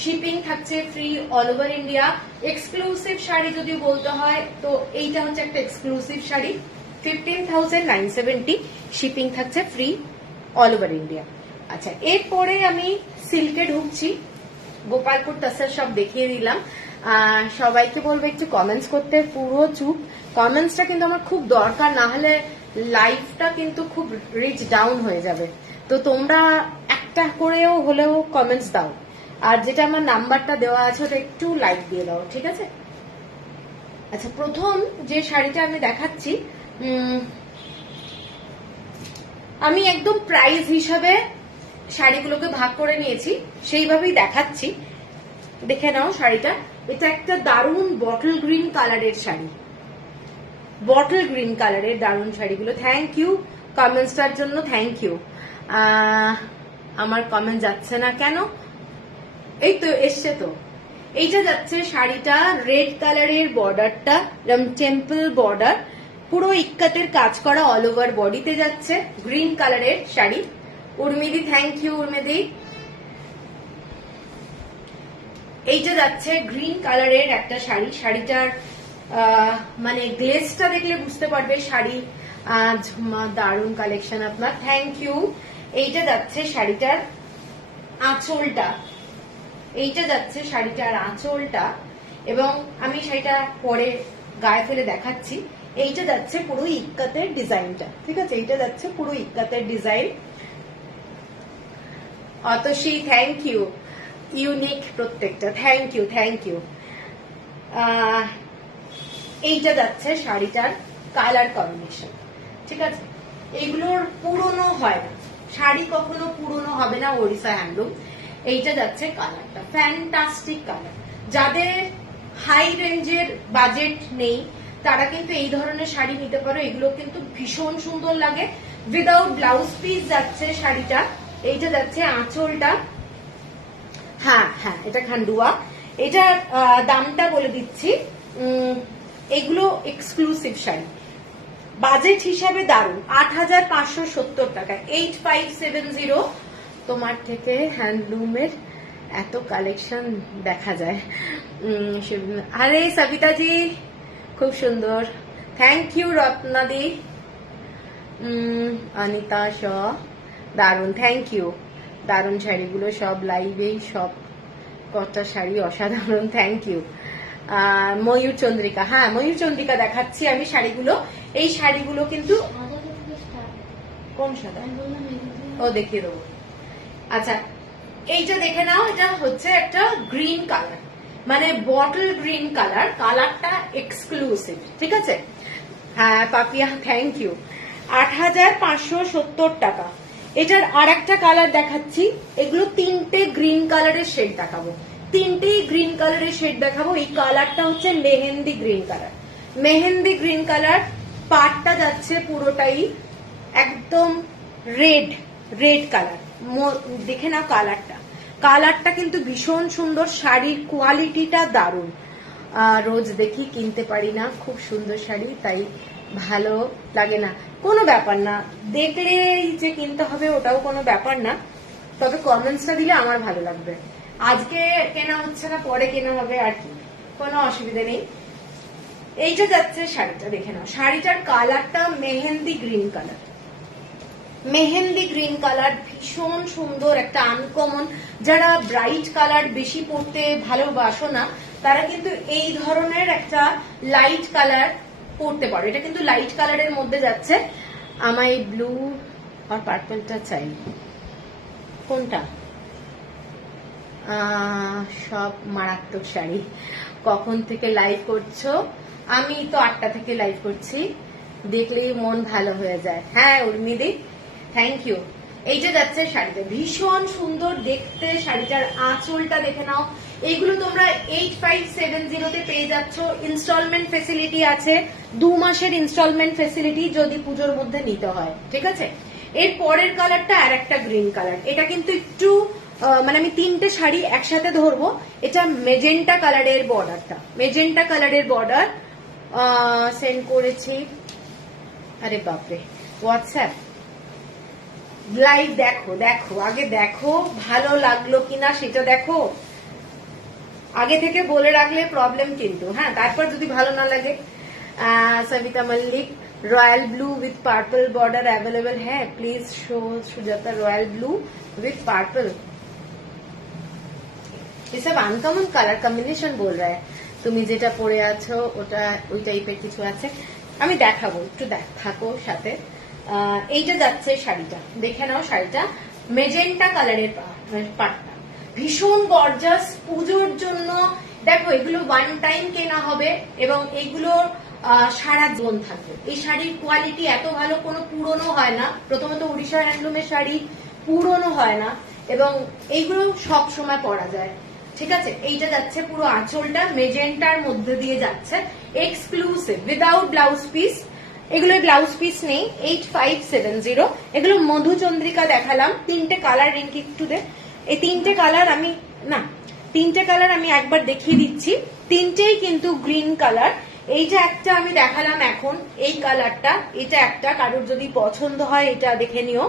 শিপিং থাকছে free all over India. Exclusive sari যদি বলতে হয় তো এইটা হচ্ছে একটা এক্সক্লুসিভ শাড়ি, 15,970, শিপিং থাকছে ফ্রি অল ওভার ইন্ডিয়া। আচ্ছা, এরপরে আমি সিল্কে ঢুকছি, গোপালপুর তসর সব দেখিয়ে দিলাম। সবাইকে বলবো একটু কমেন্টস করতে, পুরো চুপ। কমেন্টসটা কিন্তু আমার খুব দরকার, না হলে লাইফটা কিন্তু খুব রিচ ডাউন হয়ে যাবে। তো তোমরা একটা করেও হলেও কমেন্টস দাও, আর যেটা আমার নাম্বারটা দেওয়া আছে ওটা একটু লাইক দিয়ে দাও, ঠিক আছে? আচ্ছা, প্রথম যে শাড়িটা আমি দেখাচ্ছি, আমি একদম প্রাইস হিসাবে শাড়িগুলোকে ভাগ করে নিয়েছি, সেইভাবেই দেখাচ্ছি। দেখে নাও শাড়িটা। এটা একটা দারুণ বটল গ্রিন কালারের শাড়ি, বটল গ্রিন কালারের দারুণ শাড়িগুলো। থ্যাংক ইউ কমেন্টসটার জন্য, থ্যাংক ইউ। আমার কমেন্ট যাচ্ছে না কেন? এই তো এসছে তো। এইটা যাচ্ছে শাড়িটা, রেড কালারের বর্ডারটা টেম্পল বর্ডার, পুরো ইক্কাতের কাজ করা, অল ওভার বডিতে যাচ্ছে, গ্রিন কালারের শাড়ি। উর্মিদি, থ্যাংক ইউ উর্মিদি। এইটা যাচ্ছে গ্রিন কালারের একটা শাড়ি। শাড়িটার মানে গ্লেজটা দেখলে বুঝতে পারবে শাড়ি দারুণ কালেকশন আপনার, থ্যাংক ইউ। এইটা যাচ্ছে শাড়িটার আঁচলটা, এইটা যাচ্ছে শাড়িটার আঁচলটা, এবং আমি শাড়িটা পরে গায়ে ফেলে দেখাচ্ছি। এইটা যাচ্ছে পুরো ইক্কাতের ডিজাইনটা, ঠিক আছে? এইটা যাচ্ছে পুরো ইক্কাতের design. Atasi, thank you. Unique প্রত্যেকটা, থ্যাংক ইউ, থ্যাংক ইউ। এইটা যাচ্ছে শাড়িটার কালার কম্বিনেশন, ঠিক আছে? এগুলোর পুরনো হয় না, শাড়ি কখনো পুরনো হবে না, ওড়িশা হ্যান্ডলুম। এইটা যাচ্ছে কালারটা, ফ্যান্টাস্টিক কালার। যাদের হাই রেঞ্জের বাজেট নেই তারা কিন্তু এই ধরনের শাড়ি নিতে পারো, এগুলো কিন্তু ভীষণ সুন্দর লাগে। উইদাউট ব্লাউজ পিস যাচ্ছে শাড়িটা। এইটা যাচ্ছে আঁচলটা, হ্যাঁ হ্যাঁ, এটা খান্ডুয়া। এটার দামটা বলে দিচ্ছি, এগুলো এক্সক্লুসিভ শাড়ি, বাজেট হিসাবে দারুণ, ৮৫৭০ টাকায়, 8570। তোমার থেকে হ্যান্ডলুমের এত কালেকশন দেখা যায়। আরে সবিতাজি, খুব সুন্দর, থ্যাংক ইউ রত্নাদি। অনিতা শ, দারুণ, থ্যাংক ইউ। দারুণ শাড়িগুলো সব লাইভেই, সব কটা শাড়ি অসাধারণ, থ্যাংক ইউ। ময়ূর চন্দ্রিকা, হ্যাঁ ময়ূর চন্দ্রিকা দেখাচ্ছি আমি শাড়িগুলো। এই শাড়িগুলো কিন্তু কোন সাদা, ও দেখিয়ে দেবো। আচ্ছা, এইটা দেখে নাও, এটা হচ্ছে একটা গ্রিন কালার, মানে বটল গ্রিন কালার, কালারটা এক্সক্লুসিভ, ঠিক আছে? হ্যাঁ পাপিয়া, থ্যাংক ইউ। ৮৫৭০ টাকা। এটার আর একটা কালার দেখাচ্ছি, এগুলো তিনটে গ্রিন কালারের শেড দেখাবো, তিনটেই গ্রিন কালারের শেড দেখাবো। এই কালারটা হচ্ছে mehendi green colour, mehendi green colour. পাটটা যাচ্ছে পুরোটাই একদম রেড, রেড কালার। দেখে নাও কালারটা, কালারটা কিন্তু ভীষণ সুন্দর, শাড়ির কোয়ালিটিটা দারুণ। রোজ দেখি, কিনতে পারি না, খুব সুন্দর শাড়ি, তাই ভালো লাগে না। কোনো ব্যাপার না, দেখলেই যে কিনতে হবে ওটাও কোনো ব্যাপার না, তবে কমেন্টসটা দিলে আমার ভালো লাগবে। আজকে কেনা হচ্ছে না, পরে কেনা হবে, আর কি, কোনো অসুবিধা নেই। এইটা যাচ্ছে শাড়িটা, দেখে নাও, শাড়িটার কালারটা mehendi green colour, mehendi green colour, ভীষণ সুন্দর, একটা আনকমন। যারা ব্রাইট কালার বেশি পরতে ভালোবাসো না তারা কিন্তু এই ধরনের একটা লাইট কালার পরতে পারো। এটা কিন্তু লাইট কালারের মধ্যে যাচ্ছে। আমায় ব্লু আর পার্পলটা চাই, কোনটা? সব মারাত্মক শাড়ি। কখন থেকে লাইভ করছো? আমি তো ৮টা থেকে লাইভ করছি, দেখলেই মন ভালো হয়ে যায়। হ্যাঁ উর্মিদি, থ্যাংক ইউ। এইটা যাচ্ছে শাড়িটা, ভীষণ সুন্দর দেখতে। শাড়িটার আঁচলটা দেখে নাও। এইগুলো তোমরা 8570-তে পেয়ে যাচ্ছ। ইনস্টলমেন্ট ফেসিলিটি আছে, 2 মাসের ইনস্টলমেন্ট ফেসিলিটি যদি পুজোর মধ্যে নিতে হয়, ঠিক আছে? এর পরের কালারটা আর একটা গ্রিন কালার, এটা কিন্তু একটু মানে আমি তিনটে শাড়ি একসাথে ধরবো। এটা মেজেন্টা কালারের বর্ডারটা, মেজেন্টা কালারের বর্ডার সেন্ড করেছি। আরে বাপরে, হোয়াটসঅ্যাপ লাইভ দেখো, দেখো আগে, দেখো ভালো লাগলো কিনা সেটা দেখো। আগে থেকে বলে রাখলে প্রবলেম কিন্তু, হ্যাঁ, তারপর যদি ভালো না লাগে। Sabita Mallick, royal blue with purple border available হ্যাঁ, please show Sujata royal blue with purple. ये सब আনকমন কালার কম্বিনেশন বল रहा है। তুমি যেটা পরে আছো ওটা ওই টাইপের কিছু আছে, আমি দেখাবো, একটু থাকো সাথে। এইটা যাচ্ছে শাড়িটা, দেখে নাও শাড়িটা মেজেন্টা কালারের পাটটা, ভীষণ গর্জাস। পুজোর জন্য দেখো এগুলো ওয়ান টাইম কেনা হবে এবং এগুলোর সারা জীবন থাকবে। এই শাড়ির কোয়ালিটি এত ভালো, কোনো পুরনো হয় না। প্রথমত উড়িষ্যা হ্যান্ডলুমের শাড়ি পুরনো হয় না এবং এইগুলো সব সময় পরা যায়। ঠিক আছে, এইটা যাচ্ছে পুরো আঁচলটা মেজেন্টার মধ্যে দিয়ে যাচ্ছে, এক্সক্লুসিভ উইদাউট ব্লাউজ পিস। এগুলো ব্লাউজ পিস নেই। 8570। এগুলো মধুচন্দ্রিকা দেখালাম, তিনটে কালার। রিঙ্কি একটু দে, এই তিনটে কালার আমি একবার দেখিয়ে দিচ্ছি। তিনটেই কিন্তু গ্রিন কালার। এইটা একটা আমি দেখালাম এখন, এই কালারটা, এটা একটা, কারোর যদি পছন্দ হয় এটা দেখে নিও।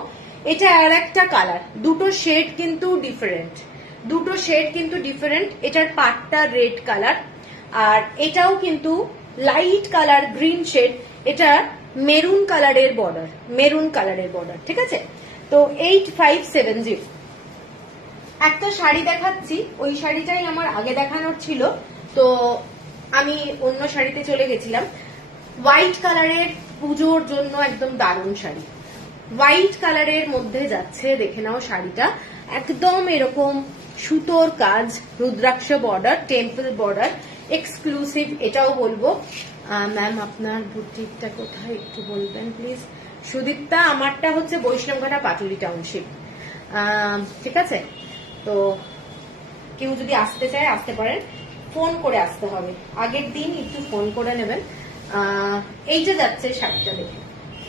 এটা আর একটা কালার, দুটো শেড কিন্তু ডিফারেন্ট। এটার পাটটা রেড কালার আর এটাও কিন্তু লাইট কালার গ্রিন শেড। এটা মেরুন কালারের বর্ডার, ঠিক আছে। তো 8570। একটা শাড়ি দেখাচ্ছি, ওই শাড়িটাই আমার আগে দেখানোর ছিল, তো আমি অন্য শাড়িতে চলে গেছিলাম। হোয়াইট কালারের, পুজোর জন্য একদম দারুণ শাড়ি। হোয়াইট কালারের মধ্যে যাচ্ছে, দেখে নাও শাড়িটা একদম এরকম সুতোর কাজ, rudraksha border, temple border, exclusive. এটাও বলবো ম্যাম আপনার বুটিকটা কোথায় একটু বলবেন প্লিজ। সুদীপ্তা, আমারটা হচ্ছে বৈষ্ণবঘাটা পাটুলি টাউনশিপ। ঠিক আছে, তো কেউ যদি আসতে চায় আসতে পারেন, ফোন করে আসতে হবে, আগের দিন একটু ফোন করে নেবেন। এইটা যাচ্ছে শাড়িটা, দেখে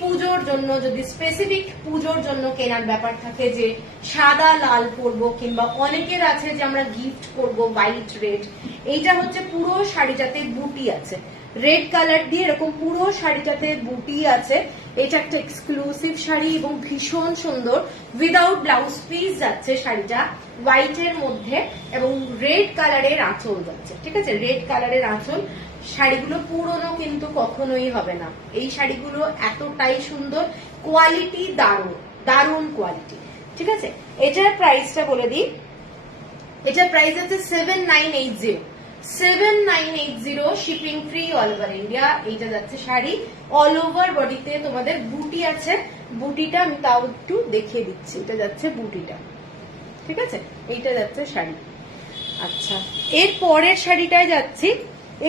পুজোর জন্য, যদি স্পেসিফিক পুজোর জন্য কেনার ব্যাপার থাকে যে সাদা লাল পরবো, কিংবা অনেকের আছে যে আমরা গিফট করবো হোয়াইট রেড, এইটা হচ্ছে পুরো শাড়িটাতে বুটি আছে, রেড কালার দিয়ে এরকম পুরো শাড়িটাতে বুটি আছে। এটা একটা এক্সক্লুসিভ শাড়ি এবং ভীষণ সুন্দর, উইদাউট ব্লাউজ পিস যাচ্ছে শাড়িটা, হোয়াইটের মধ্যে এবং রেড কালারের আঁচল যাচ্ছে। ঠিক আছে, রেড কালারের আঁচল। শাড়িগুলো পুরনো কিন্তু কখনোই হবে না, এই শাড়িগুলো এতটাই সুন্দর, কোয়ালিটি দারুণ কোয়ালিটি। ঠিক আছে, এটার প্রাইসটা বলে দিই। এটার প্রাইস আছে 7980, shipping free all over India. এইটা যাচ্ছে শাড়ি, অল ওভার বডিতে তোমাদের বুটি আছে। বুটিটা আমি তাও একটু দেখিয়ে দিচ্ছি, এটা যাচ্ছে বুটিটা। ঠিক আছে, এইটা যাচ্ছে শাড়ি। আচ্ছা, এর পরের শাড়িটায় যাচ্ছি।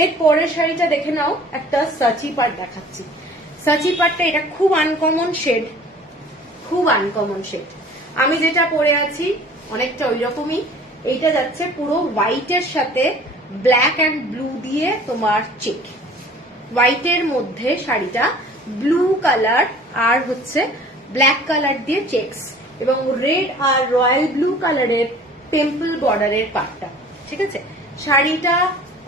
এর পরের শাড়িটা দেখে নাও, একটা সাচি পাট দেখাচ্ছি। সাচি পাটটা এটা খুব আনকমন শেড, আমি যেটা পরে আছি অনেকটা ওই রকমই। এইটা যাচ্ছে পুরো হোয়াইটের সাথে ব্ল্যাক অ্যান্ড ব্লু দিয়ে তোমার চেক, হোয়াইটের মধ্যে শাড়িটা, ব্লু কালার আর হচ্ছে ব্ল্যাক কালার দিয়ে চেকস এবং রেড আর রয়্যাল ব্লু কালারের টেম্পল বর্ডারের পাটটা। ঠিক আছে, শাড়িটা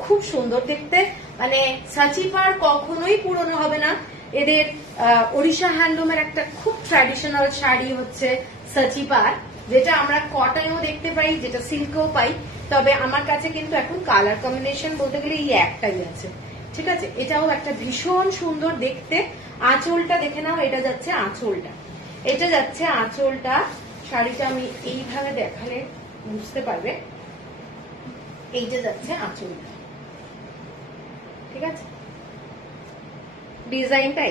খুব সুন্দর দেখতে, মানে সাচিপার কখনোই পুরনো হবে না। এদের ওড়িশা হ্যান্ডলুমের একটা খুব ট্র্যাডিশনাল শাড়ি হচ্ছে সাচিপার, যেটা আমরা কটনেও দেখতে পাই, যেটা সিল্কেও পাই। তবে আমার কাছে কিন্তু এখন কালার কম্বিনেশন বলতে গেলে এই একটাই আছে। ঠিক আছে, এটাও একটা ভীষণ সুন্দর দেখতে। আঁচলটা দেখে নাও, এটা যাচ্ছে আঁচলটা। শাড়িটা আমি এইভাবে দেখালে বুঝতে পারবে, এইটা যাচ্ছে আঁচলটা। ঠিক আছে, ডিজাইনটা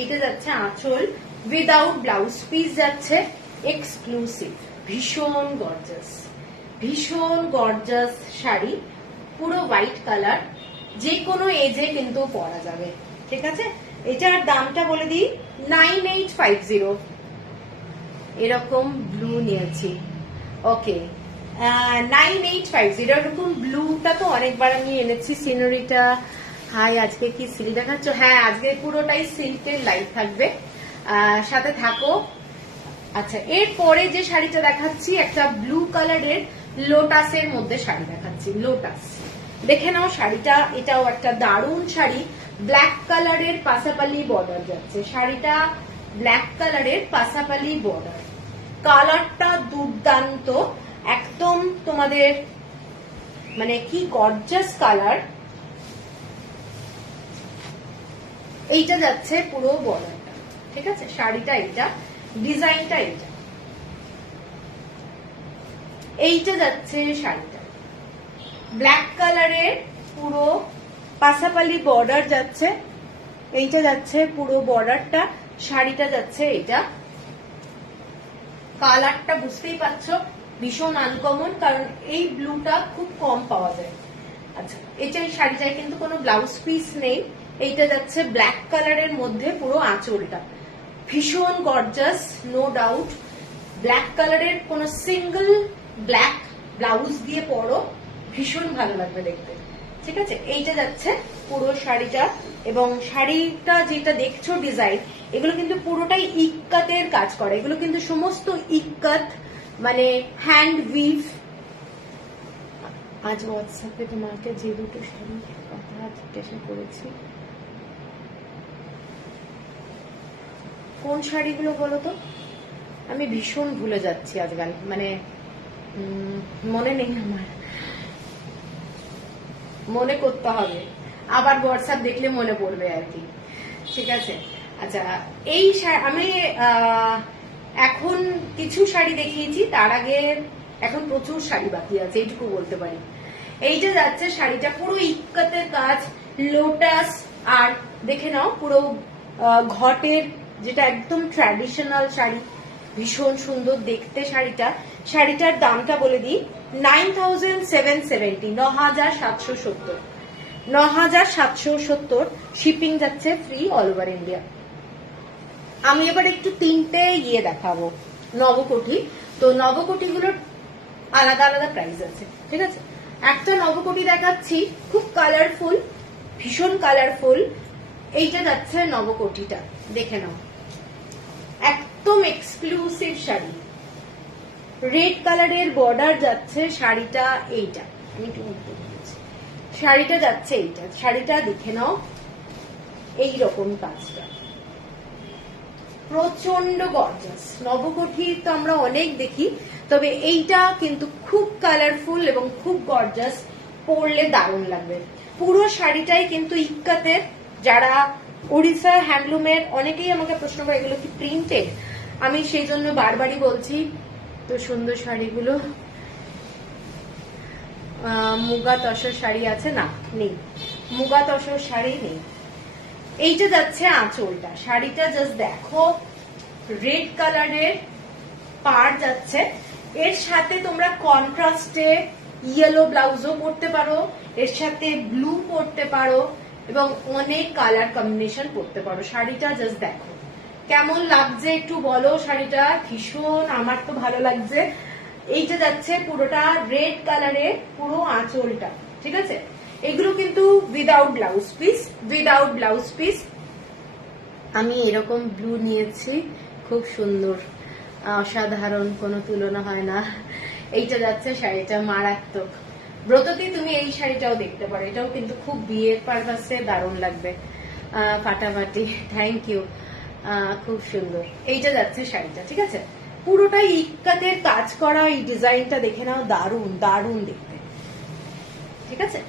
এইটা যাচ্ছে আঁচল, উইদাউট ব্লাউজ পিস যাচ্ছে, এক্সক্লুসিভ, ভীষণ গর্জাস শাড়ি, পুরো হোয়াইট কালার, যে কোনো এজে কিন্তু পরা যাবে। ঠিক আছে, এটার দামটা বলে দিই 9850। এরকম ব্লু নিয়েছি, ওকে 9850। এরকম ব্লুটা তো অনেকবার আমি এনেছি। সিনারিটা, হাই, আজকে কি সিল্ক দেখাচ্ছ? হ্যাঁ, আজকে পুরোটাই সিল্কের লাইট থাকবে, সাথে থাকো। আচ্ছা, এরপরে যে শাড়িটা দেখাচ্ছি একটা ব্লু কালারের লোটাসের মধ্যে শাড়ি দেখাচ্ছি, লোটাস। দেখে নাও শাড়িটা, এটাও একটা দারুণ শাড়ি, ব্ল্যাক কালারের পাসাপালি বর্ডার যাচ্ছে। শাড়িটা ব্ল্যাক কালারের পাসাপালি বর্ডার, কালারটা দুর্দান্ত, একদম তোমাদের মানে কি গর্জাস কালার। এইটা যাচ্ছে পুরো বর্ডারটা। ঠিক আছে, শাড়িটা এইটা, ডিজাইনটা এইটা, এইটা যাচ্ছে শাড়িটা। ব্ল্যাক কালারের পুরো পাসাপালি বর্ডার যাচ্ছে, এইটা যাচ্ছে পুরো বর্ডারটা, শাড়িটা যাচ্ছে এইটা। কালারটা বুঝতেই পারছো ভীষণ আনকমন, কারণ এই ব্লুটা খুব কম পাওয়া যায়। আচ্ছা, এটা এই শাড়িটায় কিন্তু কোনো ব্লাউজ পিস নেই। এইটা যাচ্ছে ব্ল্যাক কালারের মধ্যে পুরো আঁচলটা, ভীষণ গর্জাস, নো ডাউট। ব্ল্যাক কালারের কোনো সিঙ্গেল ব্ল্যাক ব্লাউজ দিয়ে পরো, ভীষণ ভালো লাগবে দেখতে। ঠিক আছে, এইটা যাচ্ছে পুরো শাড়িটা। এবং শাড়িটা যেটা দেখছো ডিজাইন, এগুলো কিন্তু পুরোটাই ইক্কাতের কাজ করে, এগুলো কিন্তু সমস্ত ইক্কাত, মানে হ্যান্ড উইভ। আজ হোয়াটসঅ্যাপে তোমাকে যে দুটো শাড়ি কথা জিজ্ঞাসা করেছি, কোন শাড়িগুলো বলো তো? আমি ভীষণ ভুলে যাচ্ছি আজকাল, মানে মনে নেই আমার, মনে করতে হবে, আবার হোয়াটসঅ্যাপ দেখলে মনে পড়বে আর কি। ঠিক আছে, আচ্ছা এই আমি এখন কিছু শাড়ি দেখিয়েছি, তার আগে এখন প্রচুর শাড়ি বাকি আছে, এইটুকু বলতে পারি। এইটা যাচ্ছে শাড়িটা পুরো ইক্কাতের কাজ, লোটাস, আর দেখে নাও পুরো ঘটের, যেটা একদম ট্র্যাডিশনাল শাড়ি, ভীষণ সুন্দর দেখতে শাড়িটা। শাড়িটার দামটা বলে দিই, 9770, 9770, 9770। শিপিং যাচ্ছে ফ্রি অল ওভার ইন্ডিয়া। আমি এবার একটু তিনটে দেখাবো নবকোটি। তো নবকোটি গুলোর আলাদা আলাদা প্রাইস আছে, ঠিক আছে। একটা নবকোটি দেখাচ্ছি, খুব কালারফুল, ভীষণ কালারফুল। এইটা যাচ্ছে নবকোটিটা, দেখে নাও, একদম এক্সক্লুসিভ শাড়ি, রেড কালারের বর্ডার যাচ্ছে শাড়িটা। এইটা আমি একটু উল্টে দিয়েছি, শাড়িটা যাচ্ছে এইটা, শাড়িটা দেখে নাও, এইরকম কাজটা প্রচন্ড গর্জাস। নবকোঠি তো আমরা অনেক দেখি, তবে এইটা কিন্তু খুব কালারফুল এবং খুব গর্জাস, পরলে দারুণ লাগবে। পুরো শাড়িটাই কিন্তু ইক্কাতের, যারা ওড়িশা হ্যান্ডলুমের, অনেকেই আমাকে প্রশ্ন করে এগুলো কি প্রিন্টেড, আমি সেই জন্য বারবারই বলছি। তো সুন্দর শাড়িগুলো, মুগা তসর শাড়ি আছে না? নেই, মুগা তসর শাড়ি নেই। এইটা যাচ্ছে আঁচলটা, শাড়িটা জাস্ট দেখো, রেড কালারের পার যাচ্ছে, এর সাথে তোমরা কন্ট্রাস্টে ইয়েলো ব্লাউজও পরতে পারো, এর সাথে ব্লু পরতে পারো, এবং অনেক কালার কম্বিনেশন পরতে পারো। শাড়িটা জাস্ট দেখো কেমন লাগছে একটু বলো। শাড়িটা ভীষণ, আমার তো ভালো লাগছে। এইটা যাচ্ছে পুরোটা রেড কালারে, পুরো আঁচলটা, ঠিক আছে। এগুলো কিন্তু without blouse piece, without blouse piece. আমি এরকম ব্লু নিয়েছি, খুব সুন্দর, অসাধারণ, কোনো তুলনা হয় না। এইটা যাচ্ছে শাড়িটা মারাত্মক। ব্রততী তুমি এই শাড়িটাও দেখতে পারো, এটাও কিন্তু খুব বিয়ের পারপাসে দারুণ লাগবে, ফাটাফাটি। থ্যাংক ইউ, খুব সুন্দর। এইটা যাচ্ছে শাড়িটা, ঠিক আছে। পুরোটাই ইক্কাতের কাজ করা, এই ডিজাইনটা দেখে নাও, দারুণ দারুণ দেখতে, ঠিক আছে।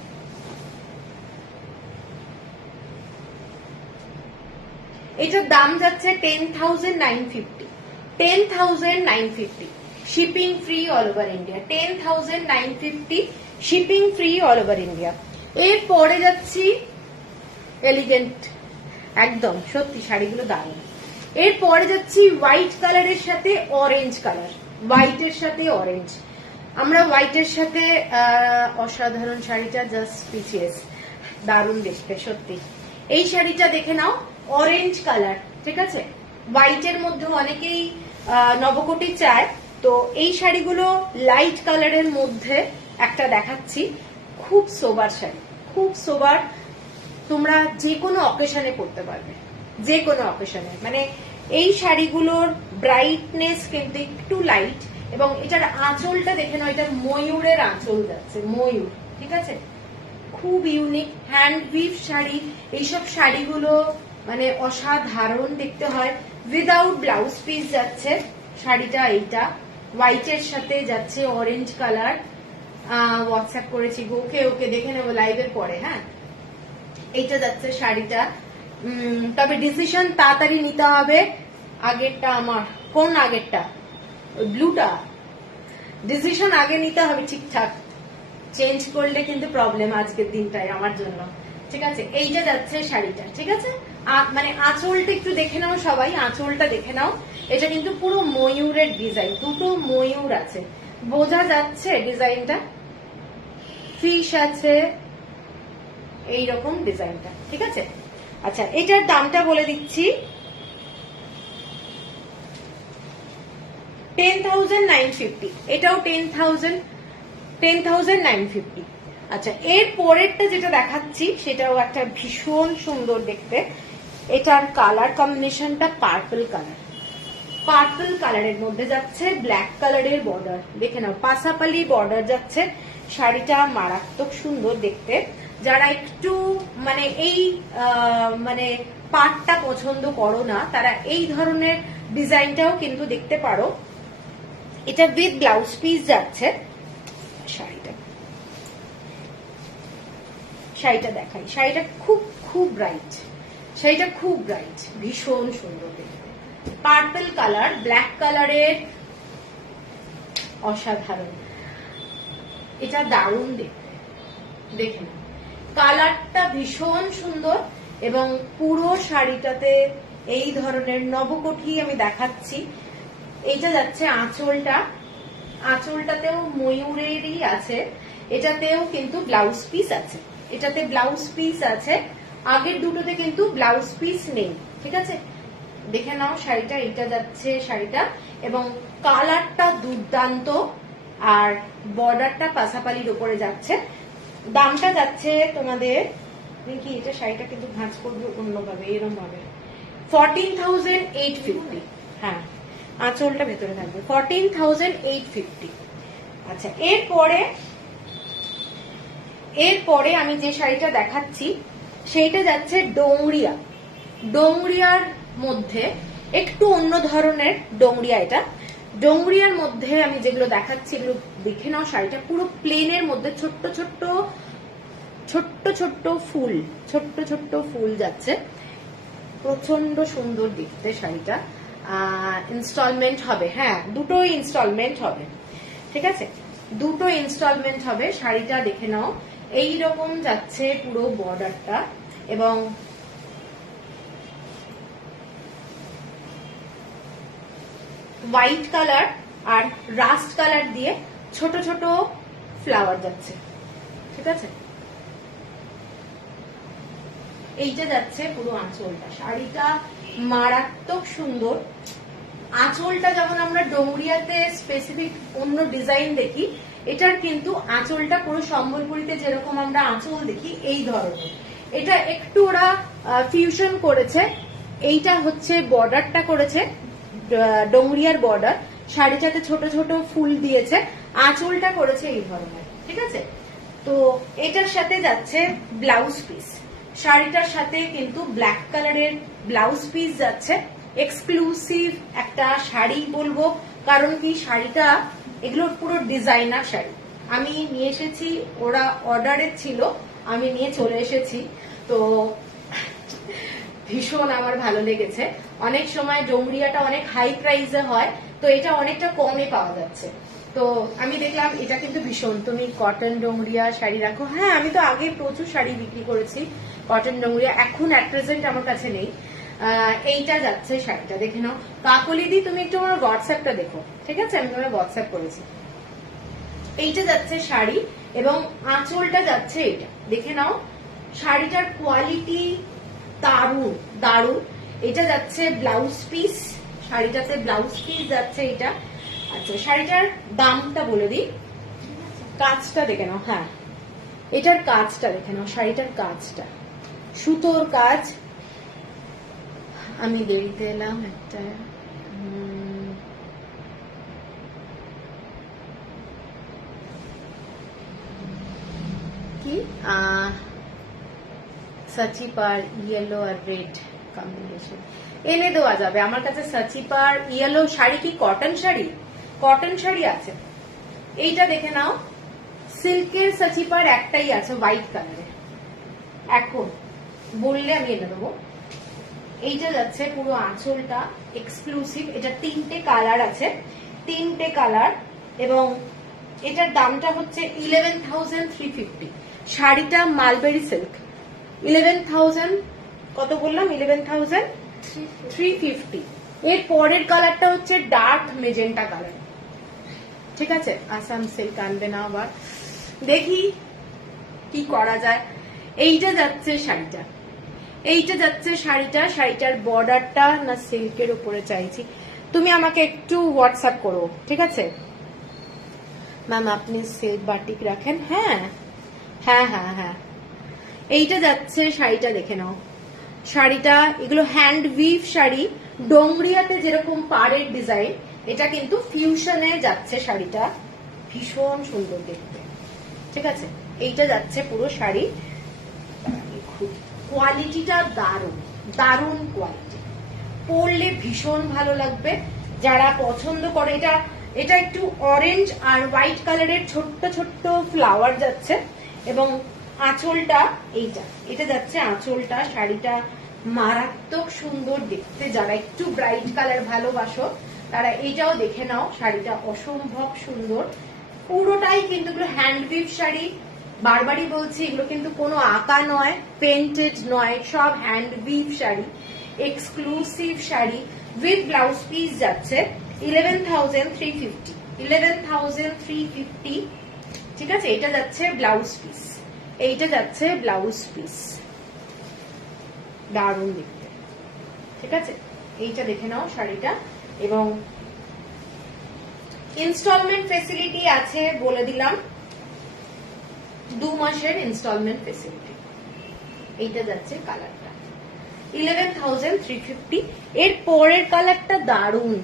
এটার দাম যাচ্ছে 10,950, 10,950, shipping free all over India, 10,950, shipping free all over India. এরপরে যাচ্ছি এলিগেন্ট, একদম সত্যি শাড়িগুলো দারুণ। এরপরে যাচ্ছি হোয়াইট কালারের সাথে অরেঞ্জ কালার, হোয়াইটের সাথে অরেঞ্জ। আমরা হোয়াইটের সাথে অসাধারণ শাড়িটা, জাস্ট স্পিচলেস, দারুণ দেখতে সত্যি। এই শাড়িটা দেখে নাও, অরেঞ্জ কালার, ঠিক আছে। হোয়াইটের মধ্যে অনেকেই নবকোটি চায়, তো এই শাড়িগুলো লাইট কালারের মধ্যে একটা দেখাচ্ছি, খুব সোবার শাড়ি, খুব সোবার। তোমরা যে কোনো অকেশনে পরতে পারবে, যে কোনো অকেশনে। মানে এই শাড়িগুলোর ব্রাইটনেস কিন্তু একটু লাইট, এবং এটার আঁচলটা দেখে নাও, এটা ময়ূরের আঁচল যাচ্ছে, ময়ূর, ঠিক আছে। খুব ইউনিক হ্যান্ড উইভ শাড়ি, এইসব শাড়িগুলো মানে অসাধারণ দেখতে হয়। উইদাউট ব্লাউজ পিস যাচ্ছে শাড়িটা, এইটা হোয়াইটের সাথে যাচ্ছে অরেঞ্জ কালার। হোয়াটসঅ্যাপ করেছি, ওকে ওকে, দেখে নেবো লাইভের পরে, হ্যাঁ। এইটা যাচ্ছে শাড়িটা, তবে ডিসিশন তাড়াতাড়ি নিতে হবে। আগেরটা আমার, কোন আগেরটা? ব্লুটা, ডিসিশন আগে নিতে হবে ঠিকঠাক, চেঞ্জ করলে কিন্তু প্রবলেম আজকের দিনটায় আমার জন্য। ঠিক আছে, এইটা যাচ্ছে শাড়িটা। ঠিক আছে, মানে আঁচলটা একটু দেখে নাও সবাই, আঁচলটা দেখে নাও। এটা কিন্তু পুরো ময়ূরের ডিজাইন, দুটো ময়ূর আছে, বোঝা যাচ্ছে ডিজাইনটা, ফিশ আছে, এইরকম ডিজাইনটা। ঠিক আছে, আচ্ছা এটার দামটা বলে দিচ্ছি, 10,950। এটাও 10,950। আচ্ছা, এর পরেরটা যেটা দেখাচ্ছি সেটাও একটা ভীষণ সুন্দর দেখতে। এটার কালার কম্বিনেশনটা পার্পল কালার, পার্পল কালারের মধ্যে যাচ্ছে ব্ল্যাক কালারের বর্ডার। দেখে নাও, পাসাপালি বর্ডার যাচ্ছে। শাড়িটা মারাত্মক সুন্দর দেখতে। যারা একটু মানে এই মানে পাটটা পছন্দ করো না, তারা এই ধরনের ডিজাইনটাও কিন্তু দেখতে পারো। এটা উইথ ব্লাউজ পিস যাচ্ছে। শাড়িটা দেখাই, শাড়িটা খুব খুব ব্রাইট, শাড়িটা খুব ব্রাইট, ভীষণ সুন্দর দেখতে। পার্পল কালার, ব্ল্যাক কালারের, অসাধারণ। এটা দারুণ দেখতে, দেখে না, কালারটা ভীষণ সুন্দর। এবং পুরো শাড়িটাতে এই ধরনের নবকঠি আমি দেখাচ্ছি। এইটা যাচ্ছে আঁচলটা, আঁচলটাতেও ময়ূরেরই আছে। এটাতেও কিন্তু ব্লাউজ পিস আছে, এটাতে ব্লাউজ পিস আছে। আগের দুটোতে কিন্তু ব্লাউজ পিস নেই। ঠিক আছে, দেখে নাও শাড়িটা, এটা যাচ্ছে শাড়িটা, এবং কালারটা দুর্দান্ত, আর বর্ডারটা পাসাপালির উপরে যাচ্ছে। দামটা যাচ্ছে তোমাদের, কি এটা শাড়িটা কিন্তু ভাঁজ করবে অন্যভাবে, এরকম ভাবে 14,850। হ্যাঁ, আঁচলটা ভেতরে থাকবে, 14,850। আচ্ছা, এরপরে আমি যে শাড়িটা দেখাচ্ছি সেইটা যাচ্ছে ডোংরিয়া। ডোংরিয়ার মধ্যে একটু অন্য ধরনের ডোংরিয়া। এটা ডোংরিয়ার মধ্যে আমি যেগুলো দেখাচ্ছি এগুলো দেখে নাও। শাড়িটা পুরো প্লেনের মধ্যে ছোট্ট ছোট্ট ছোট্ট ছোট্ট ফুল, ছোট্ট ছোট্ট ফুল যাচ্ছে, প্রচন্ড সুন্দর দেখতে শাড়িটা। ইনস্টলমেন্ট হবে, হ্যাঁ দুটোই ইনস্টলমেন্ট হবে। ঠিক আছে, দুটো ইনস্টলমেন্ট হবে। শাড়িটা দেখে নাও, এইরকম যাচ্ছে পুরো বর্ডারটা, এবং হোয়াইট কালার আর রাস্ট কালার দিয়ে ছোট ছোট ফ্লাওয়ার যাচ্ছে। ঠিক আছে, এইটা যাচ্ছে পুরো আঁচলটা। শাড়িটা মারাত্মক সুন্দর। আঁচলটা যেমন আমরা ডোংরিয়াতে স্পেসিফিক অন্য ডিজাইন দেখি, এটার কিন্তু আঁচলটা পুরো সম্বলপুরীতে যেরকম আমরা আঁচল দেখি এই ধরনের। এটা একটু ওরা ফিউশন করেছে। এইটা হচ্ছে বর্ডারটা করেছে ডোংরিয়ার বর্ডার, শাড়িটাতে ছোট ছোট ফুল দিয়েছে, আঁচলটা করেছে এই ধরনের। ঠিক আছে, তো এটার সাথে যাচ্ছে ব্লাউজ পিস। শাড়িটার সাথে কিন্তু ব্ল্যাক কালারের ব্লাউজ পিস যাচ্ছে। এক্সক্লুসিভ একটা শাড়ি বলবো, কারণ কি শাড়িটা এগুলো পুরো ডিজাইনার শাড়ি। আমি নিয়ে এসেছি, ওরা অর্ডারের ছিল, আমি নিয়ে চলে এসেছি। তো ভীষণ আমার ভালো লেগেছে। অনেক সময় ডোংরিয়াটা অনেক হাই প্রাইসে হয়, তো এটা অনেকটা কমে পাওয়া যাচ্ছে। তো আমি দেখলাম এটা কিন্তু ভীষণ। তুমি কটন ডোংরিয়া শাড়ি রাখো? হ্যাঁ, আমি তো আগে প্রচুর শাড়ি বিক্রি করেছি কটন ডোংরিয়া, এখন অ্যাট প্রেজেন্ট আমার কাছে নেই। এইটা যাচ্ছে শাড়িটা, দেখে নাও। কাকলিদি তুমি একটু আমার হোয়াটসঅ্যাপটা দেখো। ঠিক আছে, আমি তোমার হোয়াটসঅ্যাপ করেছি। এইটা যাচ্ছে শাড়ি, এবং আঁচলটা যাচ্ছে এটা, দেখে নাও। শাড়িটার কোয়ালিটি দারুণ দারুণ। এটা যাচ্ছে ব্লাউজ পিস, শাড়িটাতে ব্লাউজ পিস যাচ্ছে এটা। আচ্ছা, শাড়িটার দামটা বলে দিই। কাজটা দেখে নাও, হ্যাঁ এটার কাজটা দেখে নাও, শাড়িটার কাজটা সুতোর কাজ। আমি দেরিতে এলাম একটা, কি সাচি পার ইয়েলো আর রেড কম্বিনেশন এনে দেওয়া যাবে। আমার কাছে সাচি পার ইয়েলো শাড়ি, কি কটন শাড়ি? কটন শাড়ি আছে। এইটা দেখে নাও, সিল্কের সাচি পার একটাই আছে হোয়াইট কালারের, এখন বললে আমি এনে দেবো। এইটা যাচ্ছে পুরো আঁচলটা এক্সক্লুসিভ। এটা তিনটে কালার আছে, তিনটে কালার, এবং এটার দামটা হচ্ছে 11,350। শাড়িটা মালবেরি সিল্ক। 11,000 কত বললাম? 11,350। এর পরের কালারটা হচ্ছে ডার্ক মেজেন্টা কালার। ঠিক আছে, আসাম সিল্ক আনবে না আবার, দেখি কি করা যায়। এইটা যাচ্ছে শাড়িটা, এইটা যাচ্ছে শাড়িটা। শাড়িটার বর্ডারটা না সিল্কের উপরে চাইছি, তুমি আমাকে একটু হোয়াটসঅ্যাপ করো, ঠিক আছে ম্যাম? আপনি সিল্ক বাটিক রাখেন? হ্যাঁ হ্যাঁ হ্যাঁ হ্যাঁ। এইটা যাচ্ছে শাড়িটা, দেখে নাও শাড়িটা। এগুলো হ্যান্ড উইভ শাড়ি, ডোংরিয়াতে যেরকম পাড়ের ডিজাইন, এটা কিন্তু ফিউশনে যাচ্ছে শাড়িটা, ভীষণ সুন্দর দেখতে। ঠিক আছে, এইটা যাচ্ছে পুরো শাড়ি। কোয়ালিটিটা দারুণ, দারুণ কোয়ালিটি, পরলে ভীষণ ভালো লাগবে। যারা পছন্দ করে, এটা একটু অরেঞ্জ আর হোয়াইট কালারের ছোট্ট ছোট্ট ফ্লাওয়ার যাচ্ছে, এবং আঁচলটা এটা যাচ্ছে আঁচলটা। শাড়িটা মারাত্মক সুন্দর দেখতে, যারা একটু ব্রাইট কালার ভালোবাসো তারা এটাও দেখে নাও। শাড়িটা অসম্ভব সুন্দর, পুরোটাই কিন্তু এগুলো হ্যান্ড উইভ শাড়ি। বারবারই বলছি, এগুলো কিন্তু কোনো আঁকা নয়, পেন্টেড নয়, সব hand we've sari, exclusive sari. With blouse piece যাচ্ছে 11,350। 11,350। ঠিক আছে, এটা যাচ্ছে ব্লাউজ পিস, এইটা যাচ্ছে ব্লাউজ পিস, দারুণ দেখতে। ঠিক আছে, এইটা দেখে নাও শাড়িটা। এবং ইনস্টলমেন্ট ফেসিলিটি আছে, বলে দিলাম 2 মাসের ইনস্টলমেন্ট ফেসিলিটি। এইটা যাচ্ছে কালারটা 11,350। এর পরের কালারটা দারুণ,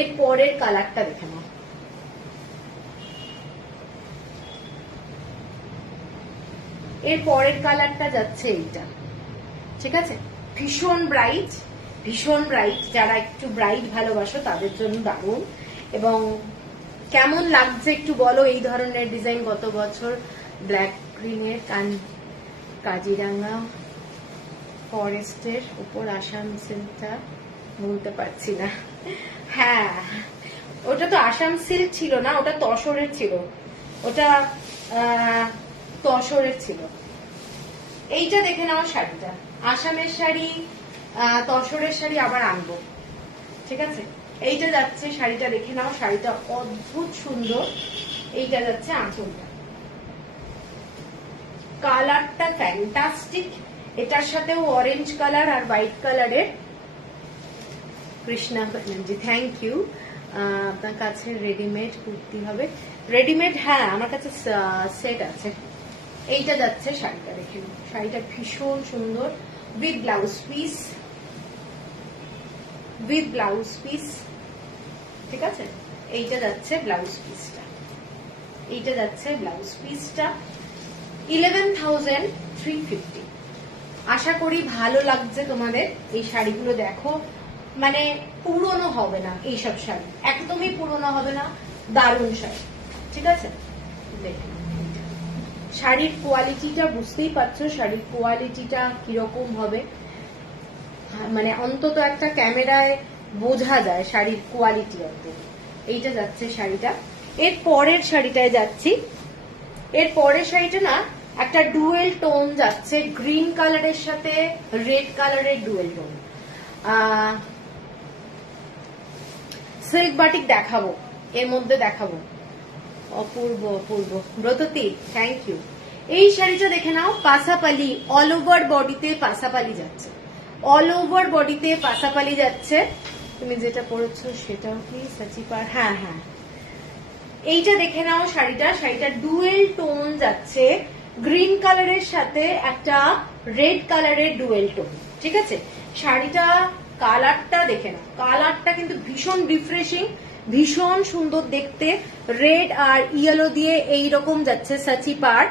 এর পরের কালারটা দেখে নাও। এর পরের কালারটা যাচ্ছে এইটা। ঠিক আছে, ভীষণ ব্রাইট, ভীষণ ব্রাইট। যারা একটু ব্রাইট ভালোবাসো তাদের জন্য দারুণ। এবং কেমন লাগছে একটু বলো এই ধরনের ডিজাইন? গত বছর ব্ল্যাক গ্রিনের কাজিরাঙ্গা ফরেস্টের উপর আসাম সিল্কটা বলতে পারছি না। হ্যাঁ, ওটা তো আসাম সিল্ক ছিল না, ওটা তসরের ছিল, ওটা তসরের ছিল। এইটা দেখে নাও শাড়িটা, আসামের শাড়ি, তসরের শাড়ি আবার আনবো। ঠিক আছে, এইটা যাচ্ছে শাড়িটা, দেখে নাও শাড়িটা অদ্ভুত সুন্দর। এইটা যাচ্ছে আঁচলটা, কালারটা ফ্যান্টাস্টিক। এটার সাথেও অরেঞ্জ কালার আর হোয়াইট কালারের। Krishna Banerjee, thank you. আপনার কাছে রেডিমেড কুর্তি হবে? রেডিমেড, হ্যাঁ আমার কাছে সেট আছে। এইটা যাচ্ছে শাড়িটা, দেখে নাও শাড়িটা ভীষণ সুন্দর, with blouse piece, with blouse piece. ঠিক আছে, এইটা যাচ্ছে ব্লাউজ পিসটা, এইটা যাচ্ছে ব্লাউজ পিসটা 11,350। আশা করি ভালো লাগছে তোমাদের এই শাড়িগুলো। দেখো, মানে পুরনো হবে না এইসব শাড়ি, একদমই পুরনো হবে না, দারুণ শাড়ি। ঠিক আছে, দেখো শাড়ির কোয়ালিটিটা বুঝতেই পারছো, শাড়ির কোয়ালিটিটা কিরকম হবে, মানে অন্তত একটা ক্যামেরায় বোঝা যায় শাড়ির কোয়ালিটি। এইটা যাচ্ছে শাড়িটা। এর পরের শাড়িটায় যাচ্ছি। এর পরের শাড়িটা না একটা ডুয়েল টোন যাচ্ছে, গ্রিন কালারের সাথে রেড কালারের ডুয়েল টোন। সিল্ক বাটিক দেখাবো, এর মধ্যে দেখাবো। অপূর্ব অপূর্ব, ব্রততী থ্যাংক ইউ। এই শাড়িটা দেখে নাও, পাসাপালি, অল ওভার বডিতে পাসাপালি যাচ্ছে, অল ওভার বডিতে পাসাপালি যাচ্ছে। তুমি যেটা পরেছো সেটাও কি সাচিপার? হ্যাঁ হ্যাঁ, এইটা দেখে নাও শাড়িটা। শাড়িটা ডুয়েল টোন যাচ্ছে, গ্রিন কালারের সাথে একটা রেড কালারের ডুয়েল টোন। ঠিক আছে, শাড়িটা কালারটা দেখে নাও, কালারটা কিন্তু ভীষণ রিফ্রেশিং, ভীষণ সুন্দর দেখতে। রেড আর ইয়েলো দিয়ে এইরকম যাচ্ছে সাচি পার,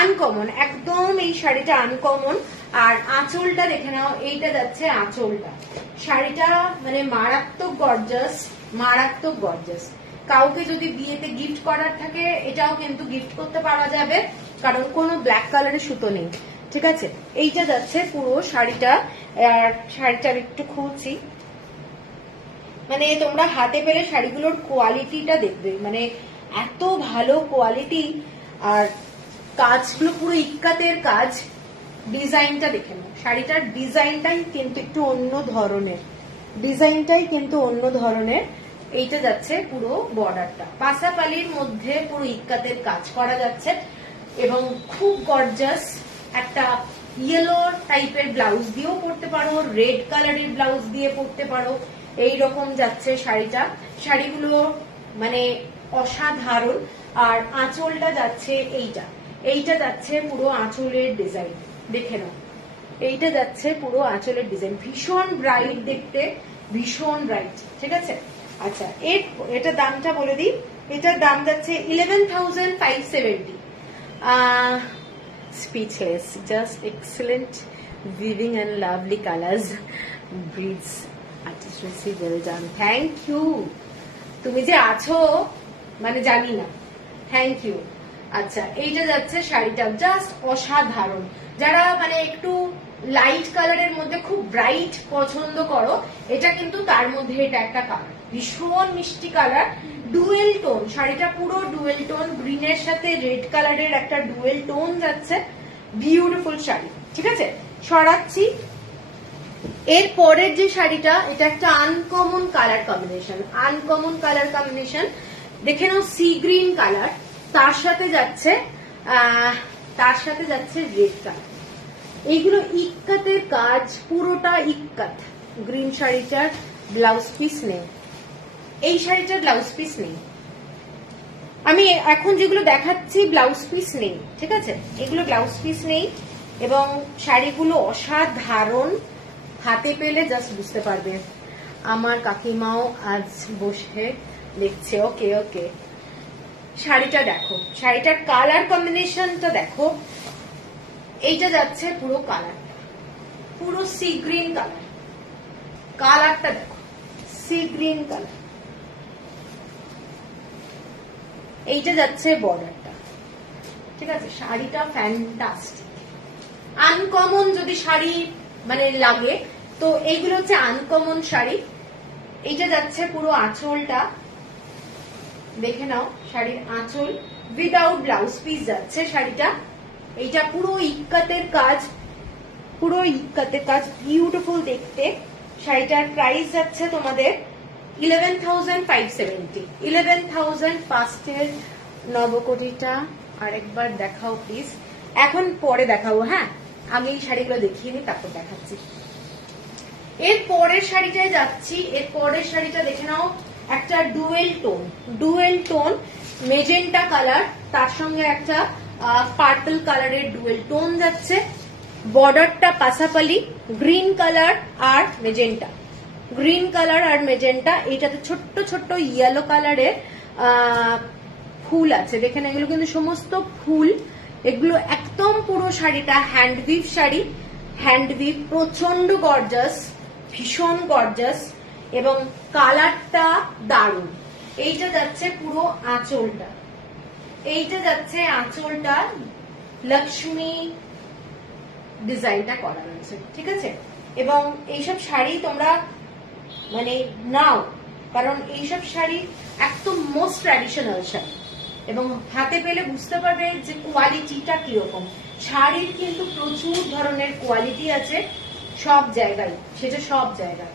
আনকমন একদম, এই শাড়িটা আনকমন। আর আঁচলটা দেখে নাও, এইটা যাচ্ছে আঁচলটা। শাড়িটা মানে মারাত্মক গর্জাস, মারাত্মক গর্জাস। কাউকে যদি বিয়েতে গিফট করার থাকে এটাও কিন্তু গিফট করতে পারা যাবে, কারণ কোনো ব্ল্যাক কালারের সুতো নেই। ঠিক আছে, এইটা যাচ্ছে পুরো শাড়িটা। আর শাড়িটার একটু খুলছি, মানে তোমরা হাতে পেলে শাড়িগুলোর কোয়ালিটিটা দেখবে, মানে এত ভালো কোয়ালিটি, আর কাজগুলো পুরো ইক্কাতের কাজ। ডিজাইনটা দেখে নাও, শাড়িটার ডিজাইনটাই কিন্তু একটু অন্য ধরনের, এইটা যাচ্ছে পুরো বর্ডারটা পাসাপালির মধ্যে পুরো ইক্কাতের কাজ করা যাচ্ছে, এবং খুব গর্জাস একটা ইয়েলো টাইপের ব্লাউজ দিয়েও পরতে পারো, রেড কালারের ব্লাউজ দিয়ে পরতে পারো, এই রকম যাচ্ছে শাড়িটা। শাড়িগুলো মানে অসাধারণ। আর আঁচলটা যাচ্ছে এইটা যাচ্ছে পুরো আঁচলের ডিজাইন, দেখে নাও, এইটা যাচ্ছে পুরো আঁচলের ডিজাইন, ভীষণ ব্রাইট দেখতে, ভীষণ ব্রাইট। ঠিক আছে, আচ্ছা এটা দামটা বলে দিই। এটার দাম যাচ্ছে 11,570। Speechless, just excellent weaving and lovely colors, breeds artistry, well done, thank you। তুমি যে আছো মানে জানি না, থ্যাংক ইউ। আচ্ছা, এইটা যাচ্ছে শাড়িটা জাস্ট অসাধারণ। যারা মানে একটু লাইট কালারের মধ্যে খুব ব্রাইট পছন্দ করো, এটা কিন্তু তার মধ্যে এটা একটা কালার, ভীষণ মিষ্টি কালার, ডুয়েল টোন। শাড়িটা পুরো ডুয়েল টোন, গ্রিনের সাথে রেড কালারের একটা ডুয়েল টোন যাচ্ছে, বিউটিফুল শাড়ি। ঠিক আছে, সরাচ্ছি। এর পরের যে শাড়িটা, এটা একটা আনকমন কালার কম্বিনেশন, দেখে নাও, সি গ্রিন কালার, তার সাথে যাচ্ছে রেড কালার। এইগুলো ইক্কাতের কাজ, পুরোটা ইক্কাত। গ্রিন শাড়িটার ব্লাউজ পিস নেই, এই শাড়িটার ব্লাউজ পিস নেই। আমি এখন যেগুলো দেখাচ্ছি ব্লাউজ পিস নেই, ঠিক আছে, এগুলো ব্লাউজ পিস নেই, এবং শাড়িগুলো অসাধারণ। হাতে পেলে জাস্ট বুঝতে পারবে। আমার কাকিমাও আজ বসে দেখছে। ওকে ওকে, শাড়িটা দেখো, শাড়িটার কালার কম্বিনেশনটা দেখো। এইটা যাচ্ছে পুরো কালারটা, পুরো সি গ্রিন কালারটা দেখো, সি গ্রিন কালার। এইটা যাচ্ছে বর্ডারটা। ঠিক আছে, শাড়িটা ফ্যান্টাস্টিক, আনকমন। যদি শাড়ি মানে লাগে তো এইগুলো হচ্ছে আনকমন শাড়ি। এইটা যাচ্ছে পুরো আঁচলটা, দেখে নাও, শাড়ির আঁচল উইদাউট ব্লাউজ পিস যাচ্ছে শাড়িটা। এইটা পুরো ইক্কাতের কাজ, বিউটিফুল দেখতে। শাড়িটার প্রাইস যাচ্ছে তোমাদের 11,570। 11,000 ফার্স্টের নবকোটিটা আরেকবার দেখাও প্লিজ। এখন পরে দেখাবো, হ্যাঁ, আমি এই শাড়িগুলো দেখিয়ে নিই, তারপর দেখাচ্ছি। এর পরের শাড়িটায় যাচ্ছি। এর পরের শাড়িটা দেখে নাও, একটা ডুয়েল টোন মেজেন্টা কালার, তার সঙ্গে একটা পার্পল কালারের ডুয়েল টোন যাচ্ছে। বর্ডারটা পাসাপালি, গ্রিন কালার আর মেজেন্টা। এইটাতে ছোট্ট ছোট্ট ইয়েলো কালারের ফুল আছে, দেখেন, এগুলো কিন্তু সমস্ত ফুল। এগুলো একদম পুরো শাড়িটা হ্যান্ডউইভ শাড়ি, হ্যান্ডউইভ, প্রচন্ড গর্জাস, ভীষণ গর্জাস, এবং কালারটা দারুণ। এইটা যাচ্ছে পুরো আঁচলটা, লক্ষ্মী ডিজাইনটা করা রয়েছে। ঠিক আছে, এবং এইসব শাড়ি তোমরা মানে নাও, কারণ এইসব শাড়ি একদম মোস্ট ট্র্যাডিশনাল শাড়ি, এবং হাতে পেলে বুঝতে পারবে যে কোয়ালিটিটা কিরকম। শাড়ির কিন্তু প্রচুর ধরনের কোয়ালিটি আছে সব জায়গায়, সেটা সব জায়গায়।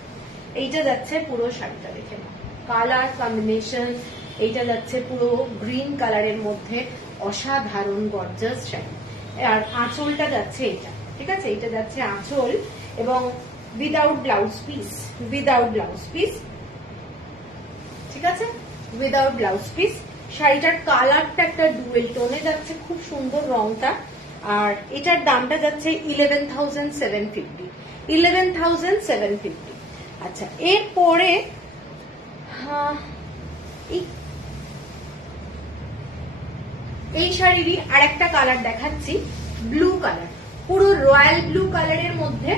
এইটা যাচ্ছে পুরো শাড়িটা, দেখে নাও, কালার কম্বিনেশন। এইটা যাচ্ছে পুরো গ্রিন কালারের মধ্যে, অসাধারণ গর্জাস শাড়ি। আর আঁচলটা যাচ্ছে এটা, ঠিক আছে, এটা যাচ্ছে আঁচল, এবং উইদাউট ব্লাউজ পিস, ঠিক আছে, উইদাউট ব্লাউজ পিস। শাড়িটার কালারটা একটা ডুয়েল টোনে যাচ্ছে, খুব সুন্দর রংটা। আর এটার দামটা যাচ্ছে 11,750। আচ্ছা, এরপরে এই শাড়িরই আর একটা কালার দেখাচ্ছি, ব্লু কালার, পুরো রয়্যাল ব্লু কালারের মধ্যে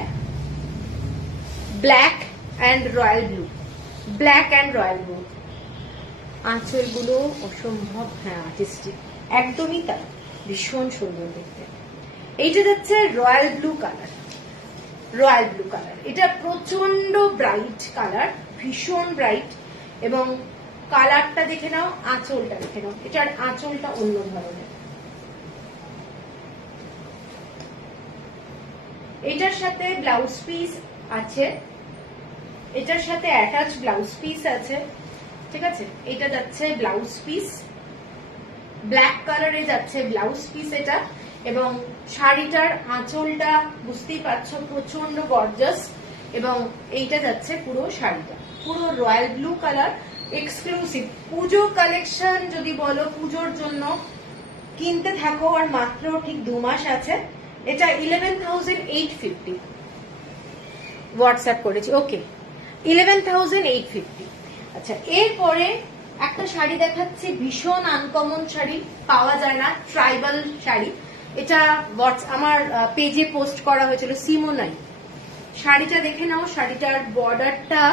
ব্ল্যাক অ্যান্ড রয়্যাল ব্লু। আঁচলগুলো অসম্ভব, হ্যাঁ, আর্টিস্টিক, একদমই তাই, ভীষণ সুন্দর দেখতে। এইটা যাচ্ছে রয়্যাল ব্লু কালার। এটা প্রচন্ড ব্রাইট কালার, ভীষণ ব্রাইট, এবং কালারটা দেখে নাও, আঁচলটা দেখে নাও। এটার আঁচলটা অন্য ধরনের। এটার সাথে ব্লাউজ পিস আছে, এটার সাথে অ্যাটাচ ব্লাউজ পিস আছে, ঠিক আছে। এটা যাচ্ছে ব্লাউজ পিস, ব্ল্যাক কালারে যাচ্ছে ব্লাউজ পিস এটা। এবং শাড়িটার আঁচলটা বুঝতেই পারছো প্রচন্ড গর্জাস। এবং এইটা যাচ্ছে পুরো শাড়িটা, পুরো রয়্যাল ব্লু কালার, এক্সক্লুসিভ পুজো কালেকশন। যদি বলো পুজোর জন্য কিনতে থাকো, আর মাত্র ঠিক 2 মাস আছে। এটা 11,850 হোয়াটসঅ্যাপ করেছি, ওকে 11,850। আচ্ছা, এরপরে একটা শাড়ি দেখাচ্ছি, ভীষণ আনকমন শাড়ি, পাওয়া যায় না, ট্রাইবাল শাড়ি। এটা আমার পেজে পোস্ট করা হয়েছিল, সিমোনাই। শাড়িটা দেখে নাও, শাড়িটার বর্ডারটা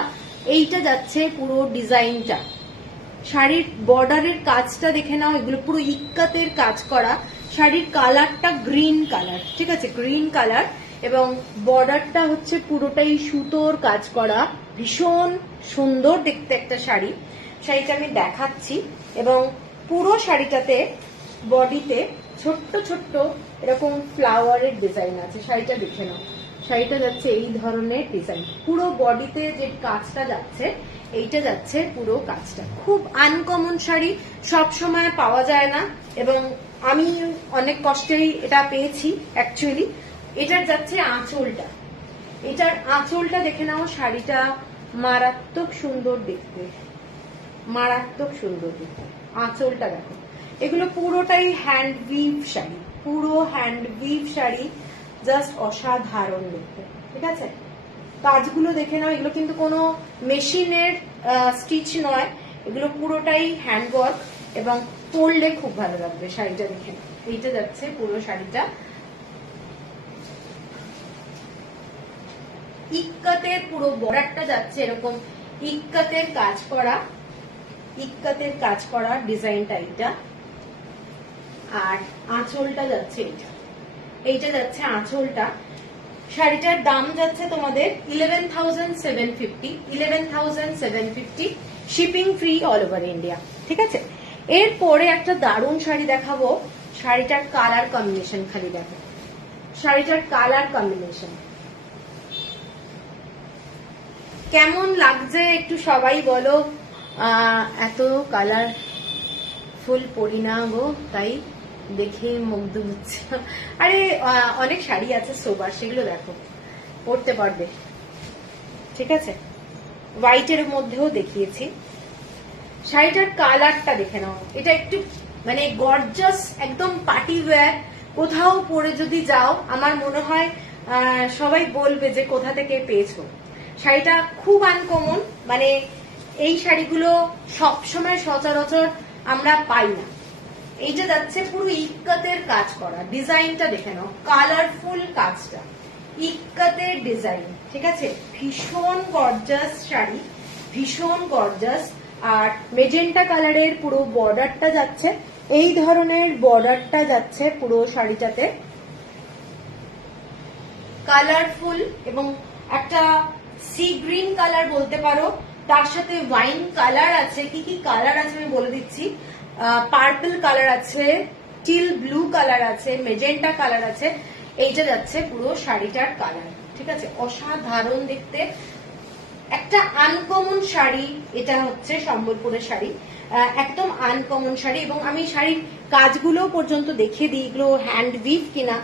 এইটা যাচ্ছে পুরো ডিজাইনটা, শাড়ির বর্ডারের কাজটা দেখে নাও, এগুলো পুরো ইক্কাতের কাজ করা। শাড়ির কালারটা গ্রিন কালার, ঠিক আছে, গ্রিন কালার। এবং বর্ডারটা হচ্ছে পুরোটাই সুতোর কাজ করা, ভীষণ সুন্দর দেখতে একটা শাড়ি। শাড়িটা আমি দেখাচ্ছি। এবং পুরো শাড়িটাতে বডিতে ছোট্ট ছোট্ট এরকম ফ্লাওয়ারের ডিজাইন আছে। শাড়িটা দেখে নাও, শাড়িটা যাচ্ছে এই ধরনের ডিজাইন, পুরো বডিতে যে কাজটা যাচ্ছে এইটা যাচ্ছে পুরো কাজটা। খুব আনকমন শাড়ি, সব সময় পাওয়া যায় না, এবং আমি অনেক কষ্টেই এটা পেয়েছি অ্যাকচুয়ালি। এটার যাচ্ছে আঁচলটা, এটার আঁচলটা দেখে নাও, শাড়িটা মারাত্মক সুন্দর দেখতে, মারাত্মক সুন্দর দেখতে। আঁচলটা দেখো, এগুলো পুরোটাই হ্যান্ড উইভ শাড়ি, পুরো হ্যান্ড উইভ শাড়ি, জাস্ট অসাধারণ দেখতে, ঠিক আছে। কাজগুলো দেখে নাও, এগুলো কিন্তু কোনো মেশিনের স্টিচ নয়, এগুলো পুরোটাই হ্যান্ডওয়ার্ক, এবং পরলে খুব ভালো লাগবে। শাড়িটা দেখে নাও, এইটা যাচ্ছে পুরো শাড়িটা ইক্কাতের, পুরো বর্ডারটা যাচ্ছে এরকম ইক্কাতের কাজ করা, ইক্কাতের কাজ করা ডিজাইনটা এইটা। আর আঁচলটা যাচ্ছে এইটা, এইটা যাচ্ছে আঁচলটা। শাড়িটার দাম যাচ্ছে তোমাদের 11,750, 11,750, shipping free all over India, ঠিক আছে। এরপরে একটা দারুণ শাড়ি দেখাবো, শাড়িটার কালার কম্বিনেশন খালি দেখো, শাড়িটার কালার কম্বিনেশন কেমন লাগছে একটু সবাই বলো। এত কালার ফুল পরি না গো, তাই দেখে মুগ্ধ হচ্ছে। আরে অনেক শাড়ি আছে সোবার, সেগুলো দেখো, পরতে পারবে, ঠিক আছে। হোয়াইটের মধ্যেও দেখিয়েছি। শাড়িটার কালারটা দেখে নাও, এটা একটু মানে গর্জাস, একদম পার্টি ওয়্যার। কোথাও পরে যদি যাও, আমার মনে হয় সবাই বলবে যে কোথা থেকে পেয়েছো। শাড়িটা খুব আনকমন, মানে এই শাড়িগুলো সবসময় সচরাচর আমরা পাই না। এইটা যাচ্ছে পুরো ইক্কাতের কাজ করা, ডিজাইনটা দেখে নাও, কালারফুল কাজটা, ইক্কাতের ডিজাইন, ঠিক আছে। ভীষণ গর্জাস শাড়ি, ভীষণ গর্জাস। আর মেজেন্টা কালারের পুরো বর্ডারটা যাচ্ছে, এই ধরনের বর্ডারটা যাচ্ছে পুরো শাড়িটাতে, কালারফুল। এবং একটা সি গ্রিন কালার বলতে পারো, তার সাথে ওয়াইন কালার আছে। কি কি কালার আছে আমি বলে দিচ্ছি, পার্পল কালার আছে, টিল ব্লু কালার আছে, মেজেন্টা কালার আছে। এইটা যাচ্ছে পুরো শাড়িটার কালার, ঠিক আছে। অসাধারণ দেখতে একটা আনকমন শাড়ি, এটা হচ্ছে সম্বলপুরের শাড়ি, একদম আনকমন শাড়ি। এবং আমি শাড়ির কাজগুলো পর্যন্ত দেখিয়ে দিই, এগুলো হ্যান্ড উইভ কিনা।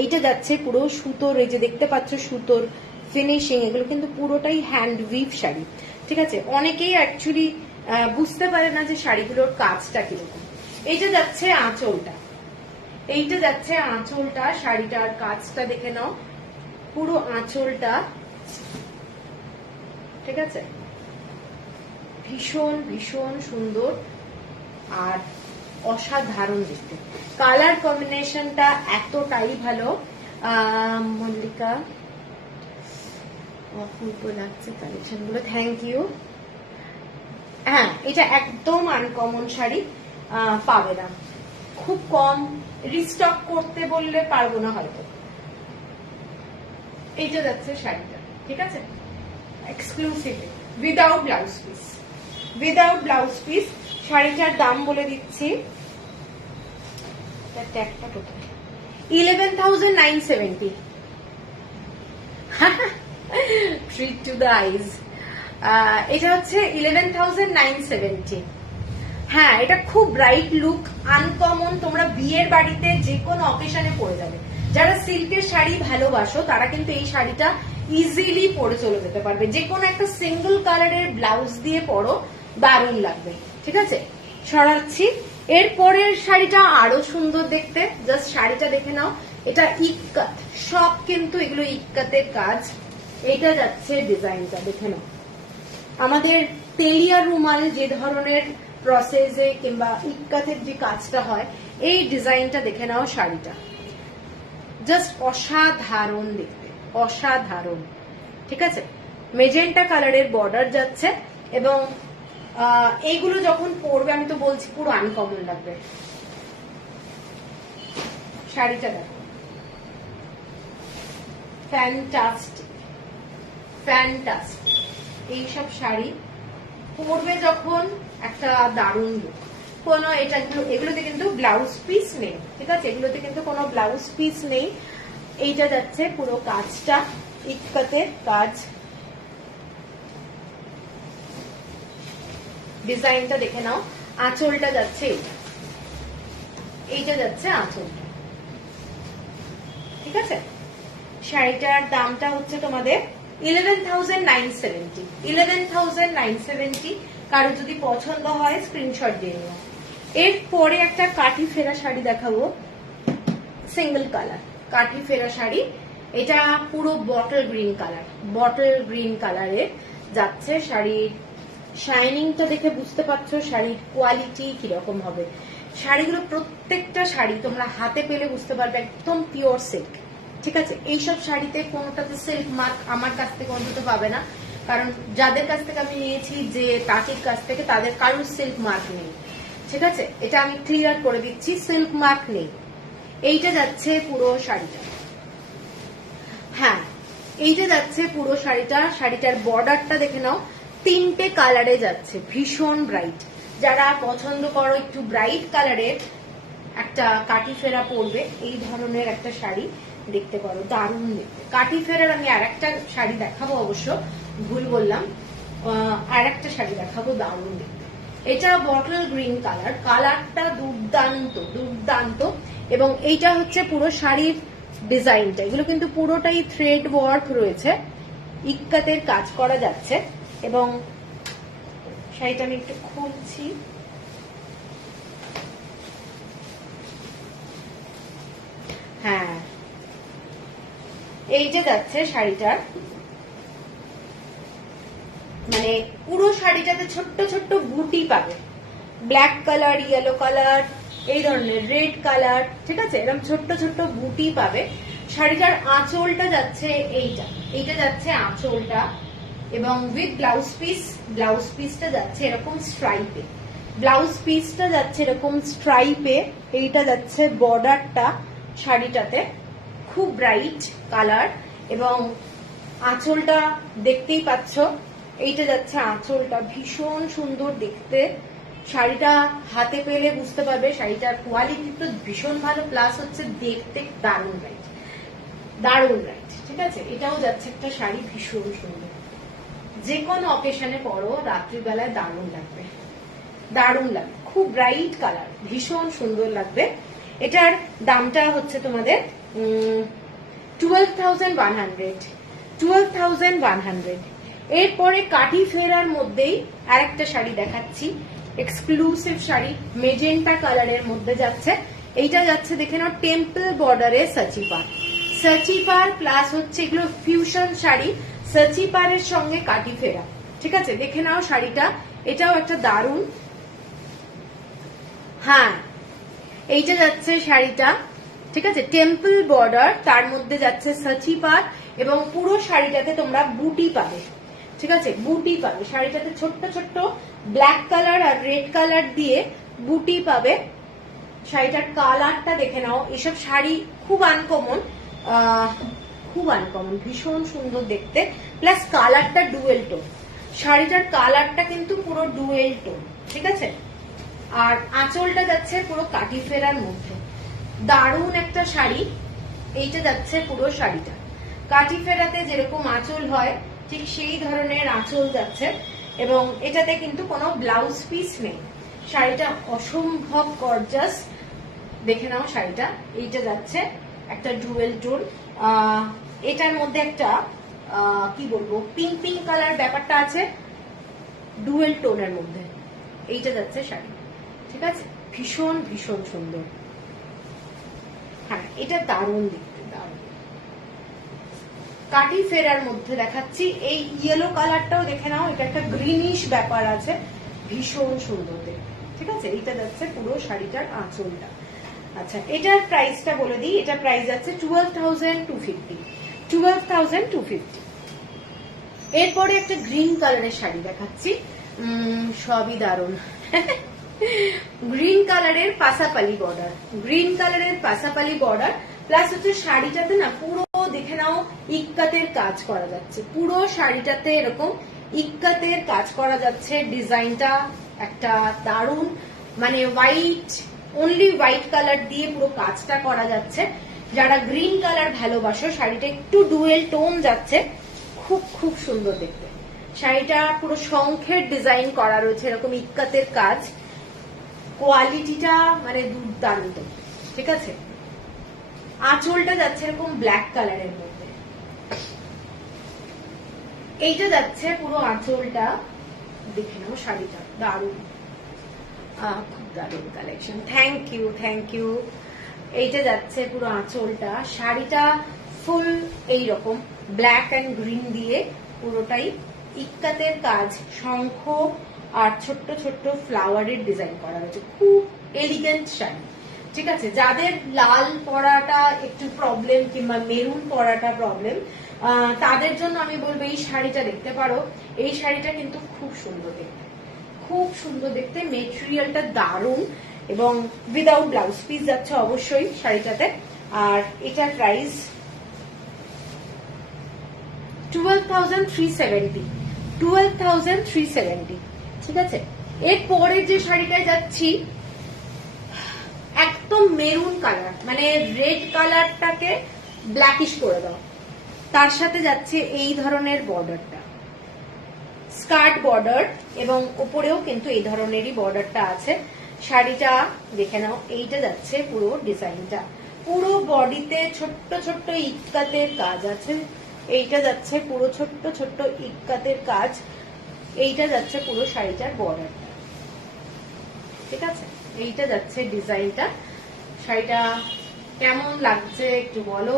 এইটা যাচ্ছে পুরো সুতোর, এই যে দেখতে পাচ্ছ সুতোর ফিনিশিং, এগুলো কিন্তু পুরোটাই হ্যান্ড উইভ শাড়ি, ঠিক আছে। অনেকেই অ্যাকচুয়ালি বুঝতে পারে না যে শাড়িগুলোর কাজটা কিরকম। এইটা যাচ্ছে আঁচলটা, এইটা যাচ্ছে আঁচলটা, শাড়িটার কাজটা দেখে নাও, পুরো আঁচলটা, ঠিক আছে। ভীষণ ভীষণ সুন্দর আর অসাধারণ দেখতে, কালার কম্বিনেশনটা এতটাই ভালো। মল্লিকা, অপূর্ব লাগছে কালেকশন গুলো, থ্যাংক ইউ। হ্যাঁ, এটা একদম আনকমন শাড়ি, পাবে না, খুব কম, রিস্টক করতে বললে পারবো না হয়তো। এইটা যাচ্ছে শাড়িটা, ঠিক আছে, exclusive without blouse piece, without blouse piece. শাড়িটার দাম বলে দিচ্ছি, ট্যাগটা কোথায়, 11,970। Treat to the eyes. এটা হচ্ছে 11,970। হ্যাঁ, এটা খুব ব্রাইট লুক, আনকমন, তোমরা বিয়ের বাড়িতে যে কোনো অকেশনে পরে যাবে। যারা সিল্কের শাড়ি ভালোবাসো তারা কিন্তু এই শাড়িটা ইজিলি পরে চলে যেতে পারবে। যে কোনো একটা সিঙ্গেল কালারের ব্লাউজ দিয়ে পরো, দারুণ লাগবে। ঠিক আছে, সরাচ্ছি। এরপরের শাড়িটা আরো সুন্দর দেখতে, জাস্ট শাড়িটা দেখে নাও। এটা ইক্কাত, সব কিন্তু এগুলো ইক্কাতের কাজ। এটা যাচ্ছে ডিজাইনটা দেখে নাও। আমাদের তেলিয়া রুমাল যে ধরনের প্রসেসে কিংবা ইক্কাতের যে কাজটা হয়, এই ডিজাইনটা দেখে নাও। শাড়িটা জাস্ট অসাধারণ দেখতে, অসাধারণ। ঠিক আছে, মেজেন্টা কালারের বর্ডার যাচ্ছে এবং এইগুলো যখন পরবে আমি তো বলছি পুরো আনকমন লাগবে। শাড়িটা দেখো, ফ্যান্টাস্টিক, ফ্যান্টাস্টিক। এইসব শাড়ি পরবে যখন একটা দারুণ লুক। কোনো এগুলোতে কিন্তু ব্লাউজ পিস নেই। ঠিক আছে, এগুলোতে কিন্তু কোনো ব্লাউজ পিস নেই। এইটা যাচ্ছে পুরো কাজটা ইক্কাতের কাজ। ডিজাইনটা দেখে নাও। আঁচলটা যাচ্ছে এইটা যাচ্ছে আঁচলটা। ঠিক আছে, শাড়িটার দামটা হচ্ছে তোমাদের 11,970। 11,970। কারো যদি পছন্দ হয় স্ক্রিনশট দিয়ে নিও। এরপরে একটা কাঠি ফেরা শাড়ি দেখাবো, সিঙ্গেল কালার কাঠি ফেরা শাড়ি। এটা পুরো bottle green colour, bottle green কালারে যাচ্ছে। শাড়ির শাইনিংটা দেখে বুঝতে পারছো শাড়ির কোয়ালিটি কিরকম হবে। শাড়িগুলো প্রত্যেকটা শাড়ি তোমরা হাতে পেলে বুঝতে পারবে একদম পিওর সিল্ক। ঠিক আছে, এইসব শাড়িতে কোনোটাতে সিল্ক মার্ক আমার কাছ থেকে অন্তত পাবে না, কারণ যাদের কাছ থেকে আমি নিয়েছি, যে তাঁতির কাছ থেকে, তাদের কারোর সিল্ক মার্ক নেই। ঠিক আছে, এটা আমি ক্লিয়ার করে দিচ্ছি, সিল্ক মার্ক নেই। এইটা যাচ্ছে পুরো শাড়িটা। হ্যাঁ, এইটা যাচ্ছে পুরো শাড়িটা। শাড়িটার বর্ডারটা দেখে নাও, 3টে কালারে যাচ্ছে, ভীষণ ব্রাইট। যারা পছন্দ করো একটু ব্রাইট কালারের একটা কাঠি ফেরা পরবে, এই ধরনের একটা শাড়ি দেখতে পারো, দারুণ দেখতে। কাঠি ফেরার আমি আর একটা শাড়ি দেখাবো, অবশ্য ভুল বললাম, আর একটা শাড়ি দেখাবো দারুণ দেখতে। এটা বটল গ্রিন কালার, কালারটা দুর্দান্ত দুর্দান্ত। এবং এইটা হচ্ছে পুরো শাড়ির ডিজাইনটা। এগুলো কিন্তু পুরোটাই থ্রেড ওয়ার্ক রয়েছে, ইক্কাতের কাজ করা যাচ্ছে। এবং শাড়িটা আমি একটু খুলছি। হ্যাঁ, এই যে যাচ্ছে শাড়িটার, মানে পুরো শাড়িটাতে ছোট্ট ছোট্ট বুটি পাবে, ব্ল্যাক কালার, ইয়েলো কালার, এই ধরনের রেড কালার। ঠিক আছে, এরকম ছোট্ট ছোট্ট বুটি পাবে। শাড়িটার আঁচলটা যাচ্ছে এইটা যাচ্ছে আঁচলটা, এবং উইথ ব্লাউজ পিস। ব্লাউজ পিসটা যাচ্ছে এরকম স্ট্রাইপে, ব্লাউজ পিসটা যাচ্ছে এরকম স্ট্রাইপে। এইটা যাচ্ছে বর্ডারটা শাড়িটাতে, খুব ব্রাইট কালার। এবং আঁচলটা দেখতেই পাচ্ছ, এইটা যাচ্ছে আঁচলটা, ভীষণ সুন্দর দেখতে। শাড়িটা হাতে পেলে বুঝতে পারবে শাড়িটার কোয়ালিটি তো ভীষণ ভালো, প্লাস হচ্ছে দেখতে দারুণ ব্রাইট, দারুণ ব্রাইট। ঠিক আছে, এটাও যাচ্ছে একটা শাড়ি, ভীষণ সুন্দর। যে কোনো অকেশনে পরো, রাত্রিবেলায় দারুণ লাগবে, দারুণ লাগবে। খুব ব্রাইট কালার, ভীষণ সুন্দর লাগবে। এটার দামটা হচ্ছে তোমাদের 12,100। 12,100। এরপরে কাঠি ফেরার মধ্যেই আরেকটা শাড়ি দেখাচ্ছি, এক্সক্লুসিভ শাড়ি, মেজেন্টা কালারের মধ্যে যাচ্ছে। এইটা যাচ্ছে দেখে নাও টেম্পল বর্ডারে সাচিপার, সাচিপার প্লাস হচ্ছে এগুলো ফিউশন শাড়ি, সাচিপারের সঙ্গে কাঠি ফেরা। ঠিক আছে, দেখে নাও শাড়িটা, এটাও একটা দারুণ। হ্যাঁ, এইটা যাচ্ছে শাড়িটা। ঠিক আছে, টেম্পল বর্ডার, তার মধ্যে যাচ্ছে সাচিপার, এবং পুরো শাড়িটাতে তোমরা বুটি পাবে। ঠিক আছে, বুটি পাবে শাড়িটাতে, ছোট্ট ছোট্ট ব্ল্যাক কালার আর রেড কালার দিয়ে বুটি পাবে। শাড়িটার কালারটা দেখে নাও। এসব শাড়ি খুব আনকমন, খুব আনকমন, ভীষণ সুন্দর দেখতে, প্লাস কালারটা ডুয়েল টোন। শাড়িটার কালারটা কিন্তু পুরো ডুয়েল টোন, ঠিক আছে। আর আঁচলটা যাচ্ছে পুরো কাঠি ফেরার মধ্যে, দারুণ একটা শাড়ি। এইটা যাচ্ছে পুরো শাড়িটা কাঠি ফেরাতে যেরকম আঁচল হয় ঠিক সেই ধরনের আঁচল যাচ্ছে, এবং এটাতে কিন্তু কোনো ব্লাউজ পিস নেই। শাড়িটা অসম্ভব গর্জাস, দেখে নাও শাড়িটা। এইটা যাচ্ছে একটা ডুয়েল টোন, এটার মধ্যে একটা কি বলবো পিঙ্ক পিঙ্ক কালার ব্যাপারটা আছে ডুয়েল টোনের মধ্যে। এইটা যাচ্ছে শাড়ি, ঠিক আছে। ভীষণ ভীষণ সুন্দর। হ্যাঁ, এটা দারুণ দেখতে, দারুণ। কাটি ফেরার মধ্যে দেখাচ্ছি, এই ইয়েলো কালারটাও দেখে নাও, এটা একটা গ্রিনিশ ব্যাপার আছে, ভীষণ সুন্দর দেখতে, ঠিক আছে। এইটা যাচ্ছে পুরো শাড়িটার আঁচলটা। আচ্ছা, এটার প্রাইসটা বলে দিই, এটা প্রাইস আছে 12,250। 12,250। এরপরে একটা গ্রিন কালারের শাড়ি দেখাচ্ছি, সবই দারুণ। গ্রিন কালারের পাসাপালি বর্ডার, গ্রিন কালারের পাসাপালি বর্ডার, প্লাস হচ্ছে শাড়িটাতে না পুরো দেখে নাও ইক্কাতের কাজ করা যাচ্ছে, পুরো শাড়িটাতে এরকম ইক্কাতের কাজ করা যাচ্ছে। ডিজাইনটা একটা দারুণ, মানে হোয়াইট, অনলি হোয়াইট কালার দিয়ে পুরো কাজটা করা যাচ্ছে। যারা গ্রিন কালার ভালোবাসো, শাড়িটা একটু ডুয়েল টোন যাচ্ছে, খুব খুব সুন্দর দেখতে। শাড়িটা পুরো শঙ্খের ডিজাইন করা রয়েছে, এরকম ইক্কাতের কাজ, কোয়ালিটিটা মানে দুর্দান্ত, ঠিক আছে। আঁচলটা যাচ্ছে এরকম ব্ল্যাক কালারের মধ্যে, এইটা যাচ্ছে পুরো আঁচলটা, দেখে নাও শাড়িটা দারুণ, খুব দারুণ collection. Thank you, thank you. এইটা যাচ্ছে পুরো আঁচলটা, শাড়িটা ফুল এইরকম ব্ল্যাক অ্যান্ড গ্রিন দিয়ে পুরোটাই ইক্কাতের কাজ, শঙ্খ আর ছোট্ট ছোট্ট ফ্লাওয়ারের ডিজাইন করা হয়েছে, খুব এলিগেন্ট শাড়ি, ঠিক আছে। যাদের লাল পরাটা একটু প্রবলেম কিংবা মেরুন পরাটা প্রবলেম, তাদের জন্য আমি বলবো এই শাড়িটা দেখতে পারো। এই শাড়িটা কিন্তু খুব সুন্দর দেখতে, খুব সুন্দর দেখতে, মেটেরিয়ালটা দারুণ, এবং উইদাউট ব্লাউজ পিস যাচ্ছে অবশ্যই শাড়িটাতে। আর এটার প্রাইস 12,370। 12,370, ঠিক আছে। এরপরে যে শাড়িটায় যাচ্ছি একদম মেরুন কালার, মানে রেড কালারটাকে ব্ল্যাকিশ করে দাও, তার সাথে যাচ্ছে এই ধরনের বর্ডারটা, স্কার্ট বর্ডার, এবং উপরেও কিন্তু এই ধরনেরই বর্ডারটা আছে। শাড়িটা দেখে নাও, এইটা যাচ্ছে পুরো ডিজাইনটা, পুরো বডিতে ছোট্ট ছোট্ট ইক্কাতের কাজ আছে, এইটা যাচ্ছে পুরো ছোট্ট ছোট্ট ইক্কাতের কাজ, এইটা যাচ্ছে পুরো শাড়িটার বর্ডারটা, ঠিক আছে। এইটা যাচ্ছে ডিজাইনটা। শাড়িটা কেমন লাগছে একটু বলো।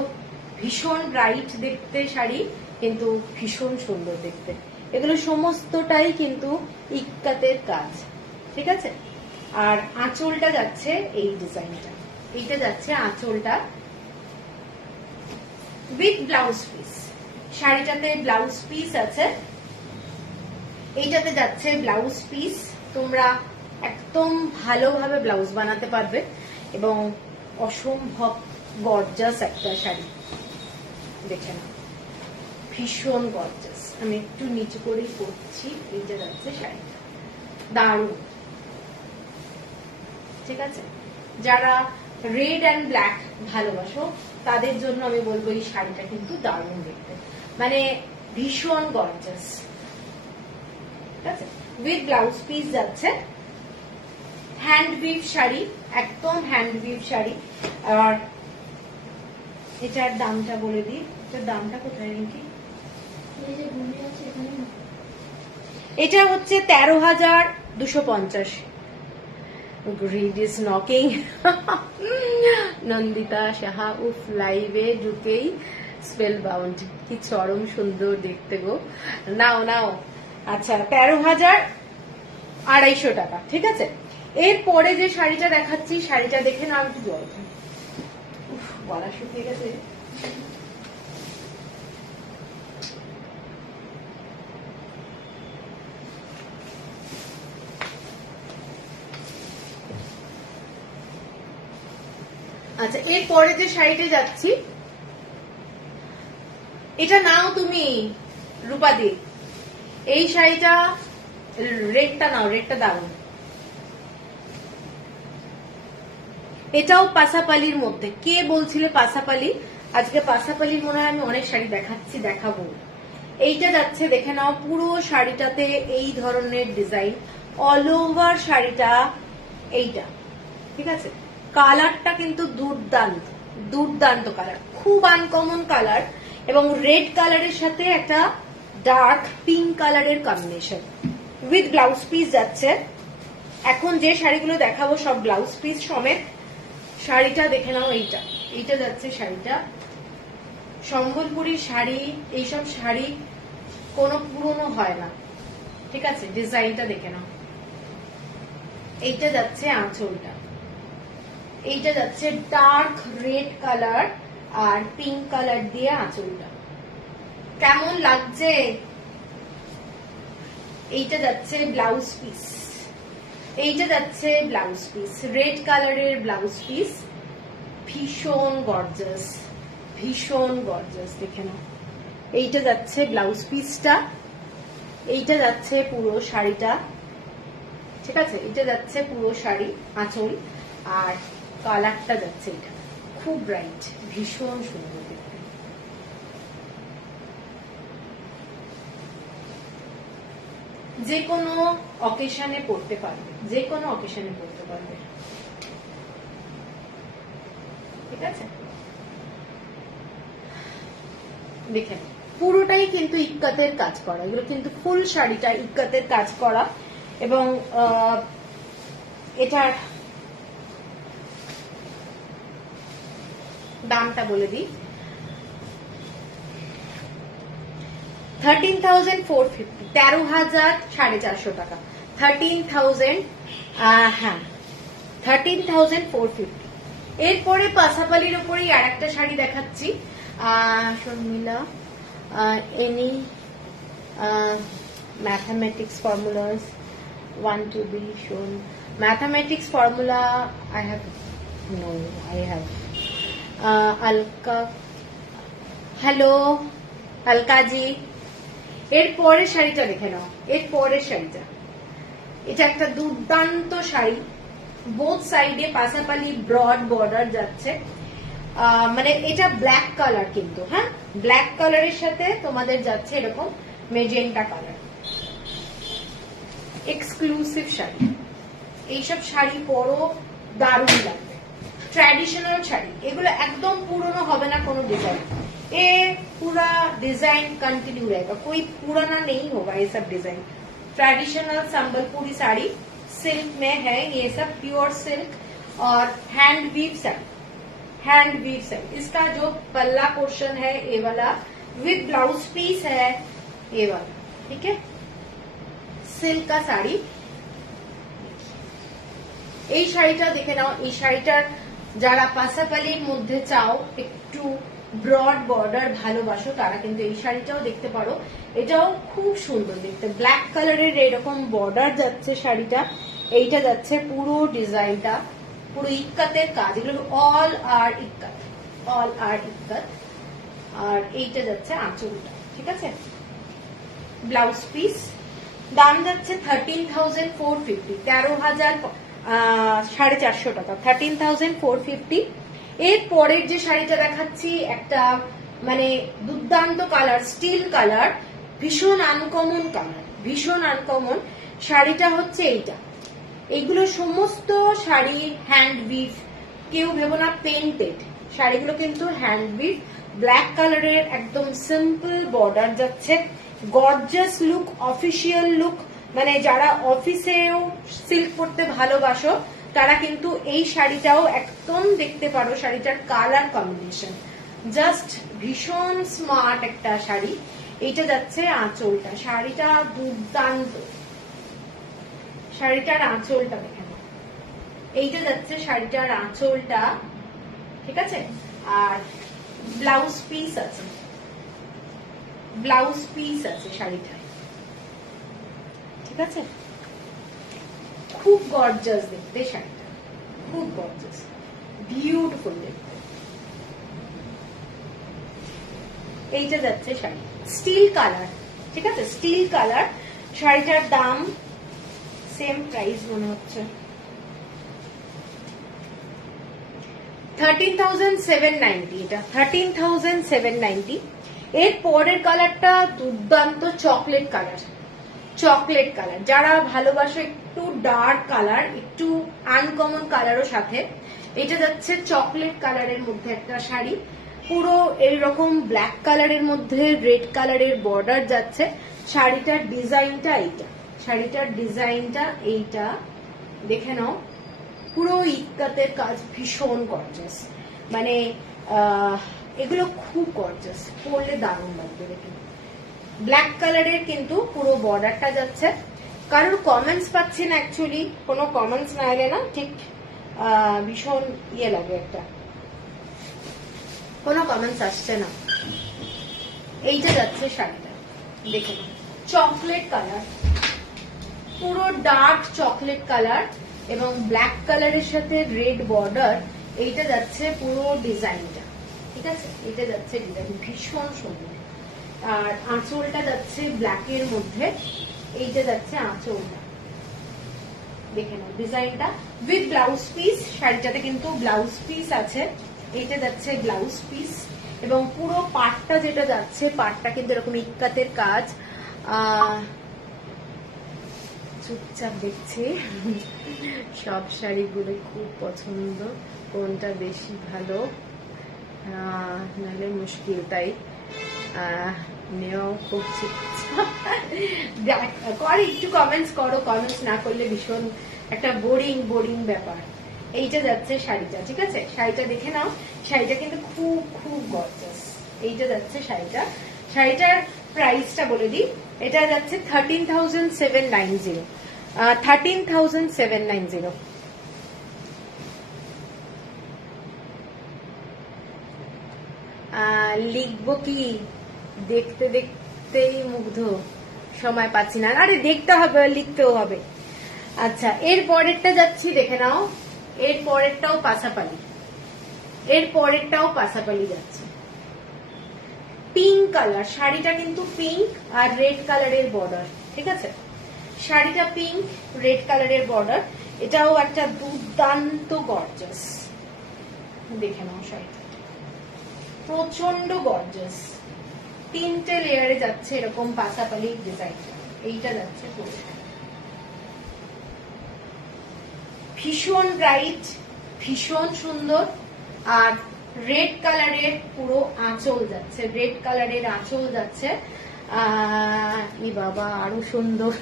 ভীষণ ব্রাইট দেখতে শাড়ি, কিন্তু ভীষণ সুন্দর দেখতে। এগুলো সমস্তটাই কিন্তু ইক্কাতের কাজ, ঠিক আছে। আর আঁচলটা যাচ্ছে এই ডিজাইনটা, এইটা যাচ্ছে আঁচলটা উইথ ব্লাউজ পিস। শাড়িটাতে ব্লাউজ পিস আছে, এইটাতে যাচ্ছে ব্লাউজ পিস। তোমরা একদম ভালোভাবে ব্লাউজ বানাতে পারবে, এবং অসম্ভব গর্জাস একটা শাড়ি, দেখে না, ভীষণ গর্জাস। আমি একটু নিচু করেই করছি, এইটা যাচ্ছে শাড়িটা দারুণ, ঠিক আছে। যারা রেড অ্যান্ড ব্ল্যাক ভালোবাসো তাদের জন্য আমি বলবো এই শাড়িটা কিন্তু দারুণ দেখতে, মানে ভীষণ গর্জাস, ঠিক আছে। উইথ ব্লাউজ পিস যাচ্ছে, হ্যান্ড উইভ শাড়ি, একদম হ্যান্ড উইভ শাড়ি। আর এটার দামটা বলে দিই, এটার দামটা কোথায় রিঙ্কি? এটা হচ্ছে 13,250। Grid is knocking. Nandita Saha উফ লাইভে ঢুকেই স্পেল বাউন্ড, কি চরম সুন্দর দেখতে গো। নাও নাও। আচ্ছা, 13,250 টাকা, ঠিক আছে। এরপরে যে শাড়িটা দেখাচ্ছি, শাড়িটা দেখে নাও, একটু জল খাই, গলা শুকিয়ে গেছে। আচ্ছা, এরপরে যে শাড়িতে যাচ্ছি, এটা নাও তুমি রূপাদি, এই শাড়িটা রেডটা নাও, রেডটা দারুন। এটাও পাসাপালির মধ্যে। কে বলছিল পাসাপালি? আজকে পাসাপালির মনে হয় আমি অনেক শাড়ি দেখাচ্ছি, দেখাবো। এইটা যাচ্ছে, দেখে নাও, পুরো শাড়িটাতে এই ধরনের ডিজাইন, অল ওভার শাড়িটা এইটা, ঠিক আছে। কালারটা কিন্তু দুর্দান্ত, দুর্দান্ত কালার, খুব আনকমন কালার, এবং রেড কালারের সাথে একটা ডার্ক পিঙ্ক কালারের কম্বিনেশন উইথ ব্লাউজ পিস যাচ্ছে। এখন যে শাড়িগুলো দেখাবো সব ব্লাউজ পিস সমেত। শাড়িটা দেখে নাও, এইটা, এইটা যাচ্ছে শাড়িটা। সম্বলপুরি শাড়ি, এইসব শাড়ি কোনো পুরনো হয় না, ঠিক আছে। ডিজাইনটা দেখে নাও। এইটা যাচ্ছে আঁচলটা, এইটা যাচ্ছে ডার্ক রেড কালার আর পিঙ্ক কালার দিয়ে আঁচলটা। কেমন লাগছে? এইটা যাচ্ছে ব্লাউজ পিস, এইটা যাচ্ছে ব্লাউজ পিস, রেড কালারের ব্লাউজ পিস, ভীষণ গর্জাস, ভীষণ গর্জাস, দেখে নাও। এইটা যাচ্ছে ব্লাউজ পিসটা, এইটা যাচ্ছে পুরো শাড়িটা, ঠিক আছে। এটা যাচ্ছে পুরো শাড়ি, আঁচল, আর কালারটা যাচ্ছে এটা, খুব ব্রাইট, ভীষণ সুন্দর দেখতে। যে কোনো অকেশনে পড়তে পারবে, যে কোনো অকেশনে পড়তে পারবে, ঠিক আছে। দেখেন পুরোটাই কিন্তু ইক্কাতের কাজ করা, এগুলো কিন্তু ফুল শাড়িটা ইক্কাতের কাজ করা। এবং এটার দামটা বলে দিই, 13,450, 13,450 টাকা, 13,000, হ্যাঁ 13,450। এরপরে পাসাপালির উপরেই আর একটা শাড়ি দেখাচ্ছি, Sharmila, any mathematics formulas want to be shown. Mathematics formula I have, no I have, Alka, hello Alka ji। এরপরে শাড়িটা দেখে নাও, এরপরের শাড়িটা, এটা একটা দুর্দান্ত শাড়ি, বোথ সাইডে পাসাপালি ব্রড বর্ডার যাচ্ছে। মানে এটা ব্ল্যাক কালার কিন্তু, হ্যাঁ ব্ল্যাক কালারের সাথে তোমাদের যাচ্ছে এরকম মেজেন্টা কালার, এক্সক্লুসিভ শাড়ি। এইসব শাড়ি পরো, দারুণ লাগবে, ট্র্যাডিশনাল শাড়ি, এগুলো একদম পুরনো হবে না কোনো ডিজাइन, ये पूरा डिजाइन कंटिन्यू रहेगा, कोई पुराना नहीं होगा ये सब design. Traditional Sambalpuri sari silk में है, ये सब प्योर सिल्क और hand weave sari, hand weave sari. इसका जो पल्ला पोर्शन है ये वाला विद ब्लाउज पीस है ये वाला, ठीक है। सिल्क का साड़ी, এই শাড়িটা দেখে নাও। এই শাড়িটার যারা পাসাপালির মধ্যে চাও, একটু ব্রড বর্ডার ভালোবাসো, তারা কিন্তু এই শাড়িটাও দেখতে পারো। এটাও খুব সুন্দর দেখতে, ব্ল্যাক কালারের এরকম বর্ডার যাচ্ছে শাড়িটা, এইটা যাচ্ছে পুরো ডিজাইনটা, পুরো ইক্কাতের কাজ, এগুলো অল আর ইক্কাত, অল আর ইক্কাত। আর এইটা যাচ্ছে আঁচলটা, ঠিক আছে। ব্লাউজ পিস, দাম যাচ্ছে 13,450, 13,450 টাকা, 13,450। এর পরের যে শাড়িটা দেখাচ্ছি একটা মানে দুর্দান্ত কালার, স্টিল কালার, ভীষণ আনকমন কালার, ভীষণ আনকমন। শাড়িটা হচ্ছে এইটা, এইগুলো সমস্ত শাড়ি হ্যান্ড উইভ, কেউ ভেবো না পেন্টেড, শাড়িগুলো কিন্তু হ্যান্ড উইভ, ব্ল্যাক কালারের একদম সিম্পল বর্ডার যাচ্ছে, গর্জাস লুক, অফিসিয়াল লুক। মানে যারা অফিসেও সিল্ক পরতে ভালোবাসো তারা কিন্তু এই শাড়িটাও একদম দেখতে পারো। শাড়িটার কালার কম্বিনেশন জাস্ট ভীষণ স্মার্ট একটা শাড়ি। এইটা যাচ্ছে আঁচলটা, শাড়িটা দুর্দান্ত, শাড়িটার আঁচলটা দেখে নাও। এইটা যাচ্ছে শাড়িটার আঁচলটা, ঠিক আছে। আর ব্লাউজ পিস আছে, ব্লাউজ পিস আছে শাড়িটা, ঠিক আছে। খুব গর্জাস দেখতে শাড়িটা, খুব গর্জাস, বিউটিফুল দেখতে। এইটা যাচ্ছে শাড়ি, স্টিল কালার, ঠিক আছে, স্টিল কালার। শাড়িটার দাম সেম প্রাইস মনে হচ্ছে, 13,790। এটা 13,790। এর পরের কালারটা দুর্দান্ত চকলেট কালার, চকলেট কালার। যারা ভালোবাসে একটু ডার্ক কালার, একটু আনকমন কালারও সাথে, এটা যাচ্ছে চকলেট কালারের মধ্যে একটা শাড়ি, পুরো এইরকম ব্ল্যাক কালারের মধ্যে রেড কালারের বর্ডার যাচ্ছে। শাড়িটার ডিজাইনটা এইটা, শাড়িটার ডিজাইনটা এইটা, দেখে নাও। পুরো ইক্কাতের কাজ, ভীষণ গর্জাস, মানে এগুলো খুব গর্জাস, পরলে দারুণ লাগবে দেখে। ব্ল্যাক কালারের কিন্তু পুরো বর্ডারটা যাচ্ছে। কারোর কমেন্টস পাচ্ছি না অ্যাকচুয়ালি, কোনো কমেন্টস না এলে না ঠিক ভীষণ ইয়ে লাগে একটা, কোনো কমেন্টস আসছে না। এইটা যাচ্ছে শাড়িটা, দেখে চকলেট কালার, পুরো ডার্ক চকলেট কালার এবং ব্ল্যাক কালারের সাথে রেড বর্ডার। এইটা যাচ্ছে পুরো ডিজাইনটা, ঠিক আছে, এটা যাচ্ছে ডিজাইন, ভীষণ সুন্দর। আর আঁচলটা যাচ্ছে ব্ল্যাকের মধ্যে, এইটা যাচ্ছে আঁচলটা, দেখে নাও ডিজাইনটা উইথ ব্লাউজ পিস। শাড়িটাতে কিন্তু ব্লাউজ পিস আছে, এইটা যাচ্ছে ব্লাউজ পিস। এবং পুরো পাটটা যেটা যাচ্ছে, পাটটা কিন্তু এরকম ইক্কাতের কাজ। চুপচাপ দেখছি, সব শাড়িগুলো খুব পছন্দ, কোনটা বেশি ভালো নাহলে মুশকিল, তাই নেওয়াও খুব করে। একটু কমেন্টস করো, কমেন্টস না করলে ভীষণ একটা বোরিং বোরিং ব্যাপার। এইটা যাচ্ছে শাড়িটা, ঠিক আছে, শাড়িটা দেখে নাও। শাড়িটা কিন্তু খুব খুব গর্জাস। এইটা যাচ্ছে শাড়িটা, শাড়িটার প্রাইসটা বলে দিই, এটা যাচ্ছে 13,790, 13,790। লিখবো কি, দেখতে দেখতেই মুগ্ধ, সময় পাচ্ছি না। আরে দেখতে হবে, লিখতেও হবে। আচ্ছা, এর পরেরটা যাচ্ছি, দেখে নাও। এর পরেরটাও পাশাপালি, এর পরেরটাও পাশাপালি যাচ্ছে। পিঙ্ক কালার, শাড়িটা কিন্তু পিঙ্ক আর রেড কালারের বর্ডার, ঠিক আছে, শাড়িটা পিঙ্ক রেড কালারের বর্ডার। এটাও একটা দুর্দান্ত গর্জাস, দেখে নাও শাড়িটা, প্রচন্ড গর্জাস। তিনটে লেয়ারে যাচ্ছে এরকম পাশাপালি ডিজাইনটা। এইটা যাচ্ছে পুরো, ভীষণ ব্রাইট, ভীষণ সুন্দর। আর রেড কালারের পুরো আঁচল যাচ্ছে, রেড কালারের আঁচল যাচ্ছে। বাবা আরো সুন্দর।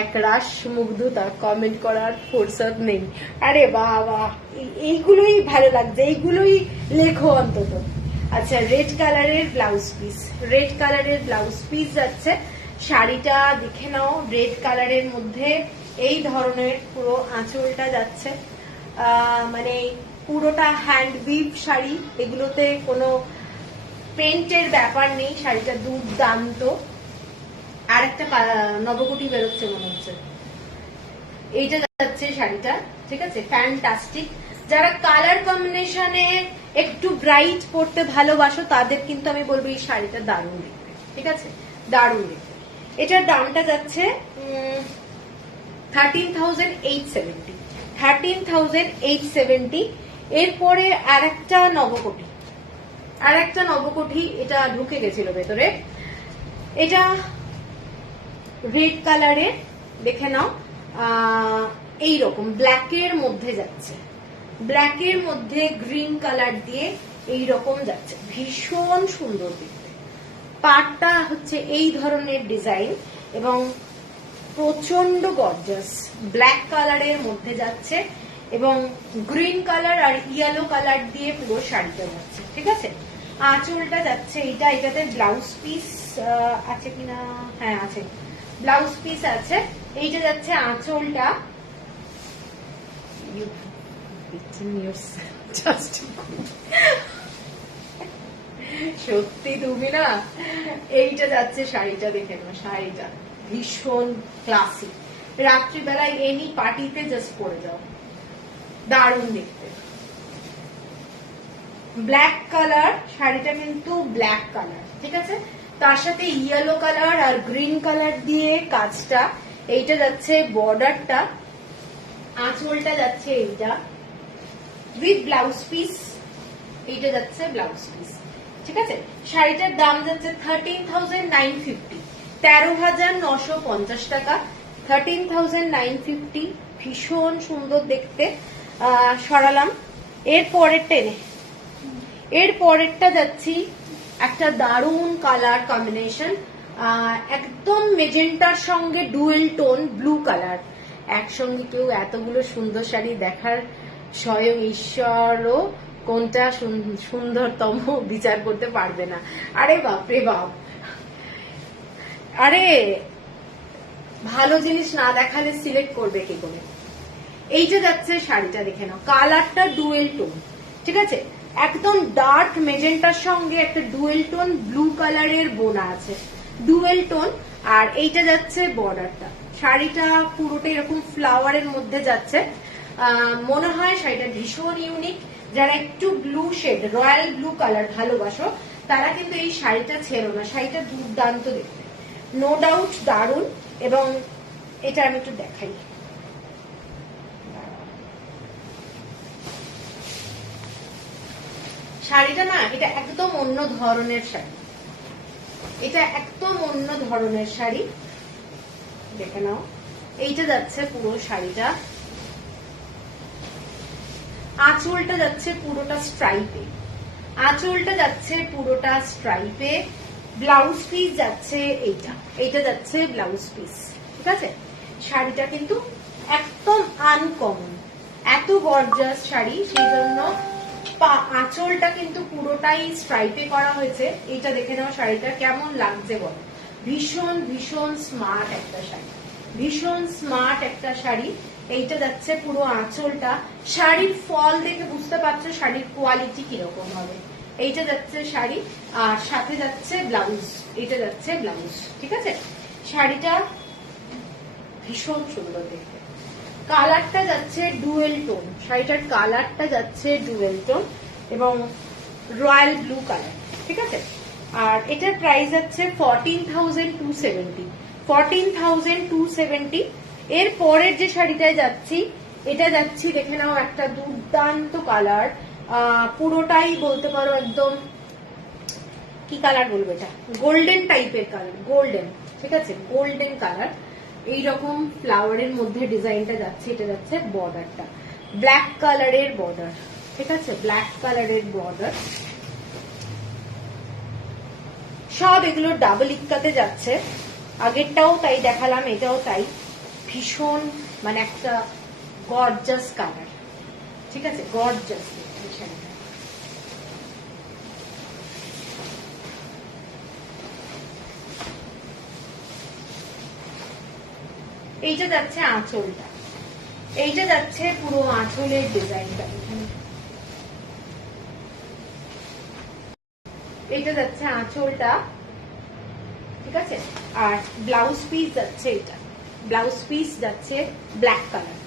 এক রাশ মুগ্ধতা, কমেন্ট করার ফুরসত নেই। আরে বাবা, এইগুলোই ভালো লাগছে, এইগুলোই লেখো অন্তত। আচ্ছা, রেড কালারের ব্লাউজ পিস, রেড কালারের ব্লাউজ পিস যাচ্ছে। শাড়িটা দেখে নাও, রেড কালারের মধ্যে এই ধরনের পুরো আঁচলটা যাচ্ছে। মানে পুরোটা হ্যান্ড উইভ শাড়ি, এগুলোতে কোনো পেন্টের ব্যাপার নেই। শাড়িটা দুর্দান্ত। আর একটা নবকুটি বেরোচ্ছে মনে হচ্ছে, এইটা যাচ্ছে শাড়িটা, ঠিক আছে, ফ্যান্টাস্টিক। যারা কালার কম্বিনেশনে একটু ব্রাইট পড়তে ভালোবাসো তাদের কিন্তু আমি বলবো এই শাড়িটা দারুণ দেখতে, ঠিক আছে, দারুণ দেখতে। এটার দামটা যাচ্ছে 13,870, 13,870। এরপরে আর একটা নবকোটি, আর একটা নবকোটি, এটা ঢুকে গেছিল ভেতরে। এটা রেড কালারের, দেখে নাও, এইরকম ব্ল্যাকের মধ্যে যাচ্ছে, ব্ল্যাকের মধ্যে গ্রিন কালার দিয়ে এইরকম যাচ্ছে, ভীষণ সুন্দর দেখতে। পাটটা হচ্ছে এই ধরনের ডিজাইন এবং প্রচন্ড গর্জাস, ব্ল্যাক কালারের মধ্যে যাচ্ছে এবং গ্রিন কালার আর ইয়েলো কালার দিয়ে পুরো শাড়িটা যাচ্ছে, ঠিক আছে। আঁচলটা যাচ্ছে এইটা, এটাতে ব্লাউজ পিস আছে কিনা, হ্যাঁ আছে, ব্লাউজ পিস আছে। এইটা যাচ্ছে আঁচলটা, সত্যি তুমি না। এইটা যাচ্ছে শাড়িটা, দেখে নাও, শাড়িটা ভীষণ ক্লাসি, রাত্রিবেলায় এনি পার্টিতে জাস্ট পরে যাও, দারুণ দেখতে। ব্ল্যাক কালার, শাড়িটা কিন্তু ব্ল্যাক কালার, ঠিক আছে, তার সাথে ইয়েলো কালার আর গ্রিন কালার দিয়ে কাজটা। এইটা যাচ্ছে বর্ডারটা, আঁচলটা যাচ্ছে এইটা উইথ ব্লাউজ পিস, এইটা যাচ্ছে ব্লাউজ পিস। ঠিক আছে, শাড়িটার দাম যাচ্ছে 13,950, 13,950 টাকা, 13,950। ভীষণ সুন্দর দেখতে। সরালাম। এর পরেরটা যাচ্ছি একটা দারুন কালার কম্বিনেশন, একদম মেজেন্টার সঙ্গে ডুয়েল টোন ব্লু কালার। একসঙ্গে কেউ এতগুলো সুন্দর শাড়ি দেখার স্বয়ং ঈশ্বরও কোনটা সুন্দরতম বিচার করতে পারবে না। আরে বাপ রে বাপ, আরে ভালো জিনিস না দেখালে সিলেক্ট করবে কি করে? এইটা যাচ্ছে শাড়িটা, দেখে নাও, কালারটা ডুয়েল টোন। ঠিক আছে, একদম ডার্ক মেজেন্টার সঙ্গে একটা ডুয়েল টোন ব্লু কালারের বোনা আছে, ডুয়েল টোন। আর এইটা যাচ্ছে বর্ডারটা। শাড়িটা পুরোটা এরকম ফ্লাওয়ারের মধ্যে যাচ্ছে। মনে হয় শাড়িটা ভীষণ ইউনিক। যারা একটু blue shade, royal blue colour ভালোবাসো, তারা কিন্তু এই শাড়িটা ছেড়ো না। শাড়িটা দুর্দান্ত দেখতে, নো ডাউট দারুণ। এবং এটা আমি একটু দেখাই, শাড়িটা না, এটা একদম অন্য ধরনের শাড়ি, এটা একদম অন্য ধরনের শাড়ি। দেখে নাও, এইটা যাচ্ছে পুরো শাড়িটা, আঁচলটা যাচ্ছে পুরোটা স্ট্রাইপে, আঁচলটা যাচ্ছে পুরোটা স্ট্রাইপে, ব্লাউজ পিস যাচ্ছে এইটা যাচ্ছে ব্লাউজ পিস। ঠিক আছে, শাড়িটা কিন্তু একদম আনকমন, এত গর্জাস শাড়ি, সেই জন্য আঁচলটা কিন্তু পুরোটাই স্ট্রাইপে করা হয়েছে। এইটা দেখে নাও শাড়িটা কেমন লাগছে বলো। ভীষণ ভীষণ স্মার্ট একটা শাড়ি, ভীষণ স্মার্ট একটা শাড়ি। এইটা যাচ্ছে পুরো আঁচলটা। শাড়ির ফল দেখে বুঝতে পারছো শাড়ির কোয়ালিটি কিরকম হবে। এইটা যাচ্ছে শাড়ি, আর সাথে যাচ্ছে ব্লাউজ, এটা যাচ্ছে ব্লাউজ। ঠিক আছে, শাড়িটা ভীষণ সুন্দর দেখতে। কালারটা যাচ্ছে ডুয়েল টোন, শাড়িটার কালারটা যাচ্ছে ডুয়েল টোন এবং রয়্যাল ব্লু কালার। ঠিক আছে, আর এটার প্রাইস যাচ্ছে 14,270, 14,270। এর পরের যে শাড়িটায় যাচ্ছি, এটা যাচ্ছি, দেখে নাও, একটা দুর্দান্ত কালার, পুরোটাই বলতে পারো একদম, কি কালার বলবো, এটা গোল্ডেন টাইপের কালার, গোল্ডেন। ঠিক আছে, গোল্ডেন কালার, এইরকম ফ্লাওয়ারের মধ্যে ডিজাইনটা যাচ্ছে। এটা যাচ্ছে বর্ডারটা, ব্ল্যাক কালারের বর্ডার। ঠিক আছে, ব্ল্যাক কালারের বর্ডার। সব এগুলো ডাবল ইক্কাতে যাচ্ছে, আগেরটাও তাই দেখালাম, এটাও তাই। ভীষণ মানে একটা গর্জাস কালার। ঠিক আছে, গর্জাস শাড়িটা। এইটা যাচ্ছে আঁচলটা, এইটা যাচ্ছে পুরো আঁচলের ডিজাইনটা, এইটা যাচ্ছে আঁচলটা। ঠিক আছে, আর ব্লাউজ পিস যাচ্ছে, এটা ব্লাউজ পিস যাচ্ছে ব্ল্যাক কালার,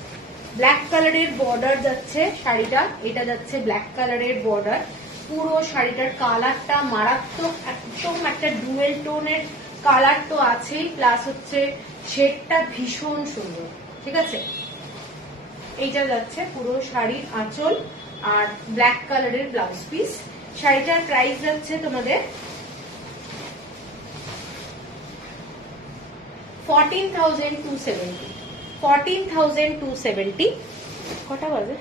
ব্ল্যাক কালারের বর্ডার যাচ্ছে শাড়িটা। এটা যাচ্ছে ব্ল্যাক কালারের বর্ডার। পুরো শাড়িটার কালারটা মারাত্মক, একদম একটা ডুয়েল টোনের কালার তো আছেই, প্লাস হচ্ছে শেডটা ভীষণ সুন্দর। ঠিক আছে, এইটা যাচ্ছে পুরো শাড়ির আঁচল আর ব্ল্যাক কালারের ব্লাউজ পিস। শাড়িটার প্রাইস যাচ্ছে তোমাদের 14,270, 14,270। কটা বাজে?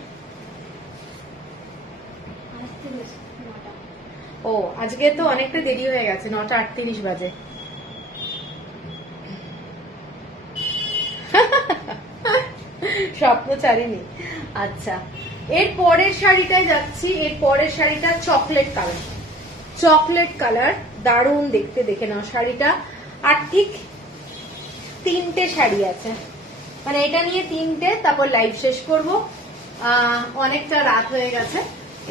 ও, আজকে তো অনেকটা দেরি হয়ে গেছে, 9:38 বাজে। স্বপ্নচারিণী। আচ্ছা, এর পরের শাড়িটায় যাচ্ছি। এর পরের শাড়িটা চকলেট কালার, চকলেট কালার, দারুণ দেখতে। দেখে নাও শাড়িটা। আর ঠিক 3টে শাড়ি আছে, মানে এটা নিয়ে 3টে, তারপর লাইভ শেষ করব, অনেকটা রাত হয়ে গেছে।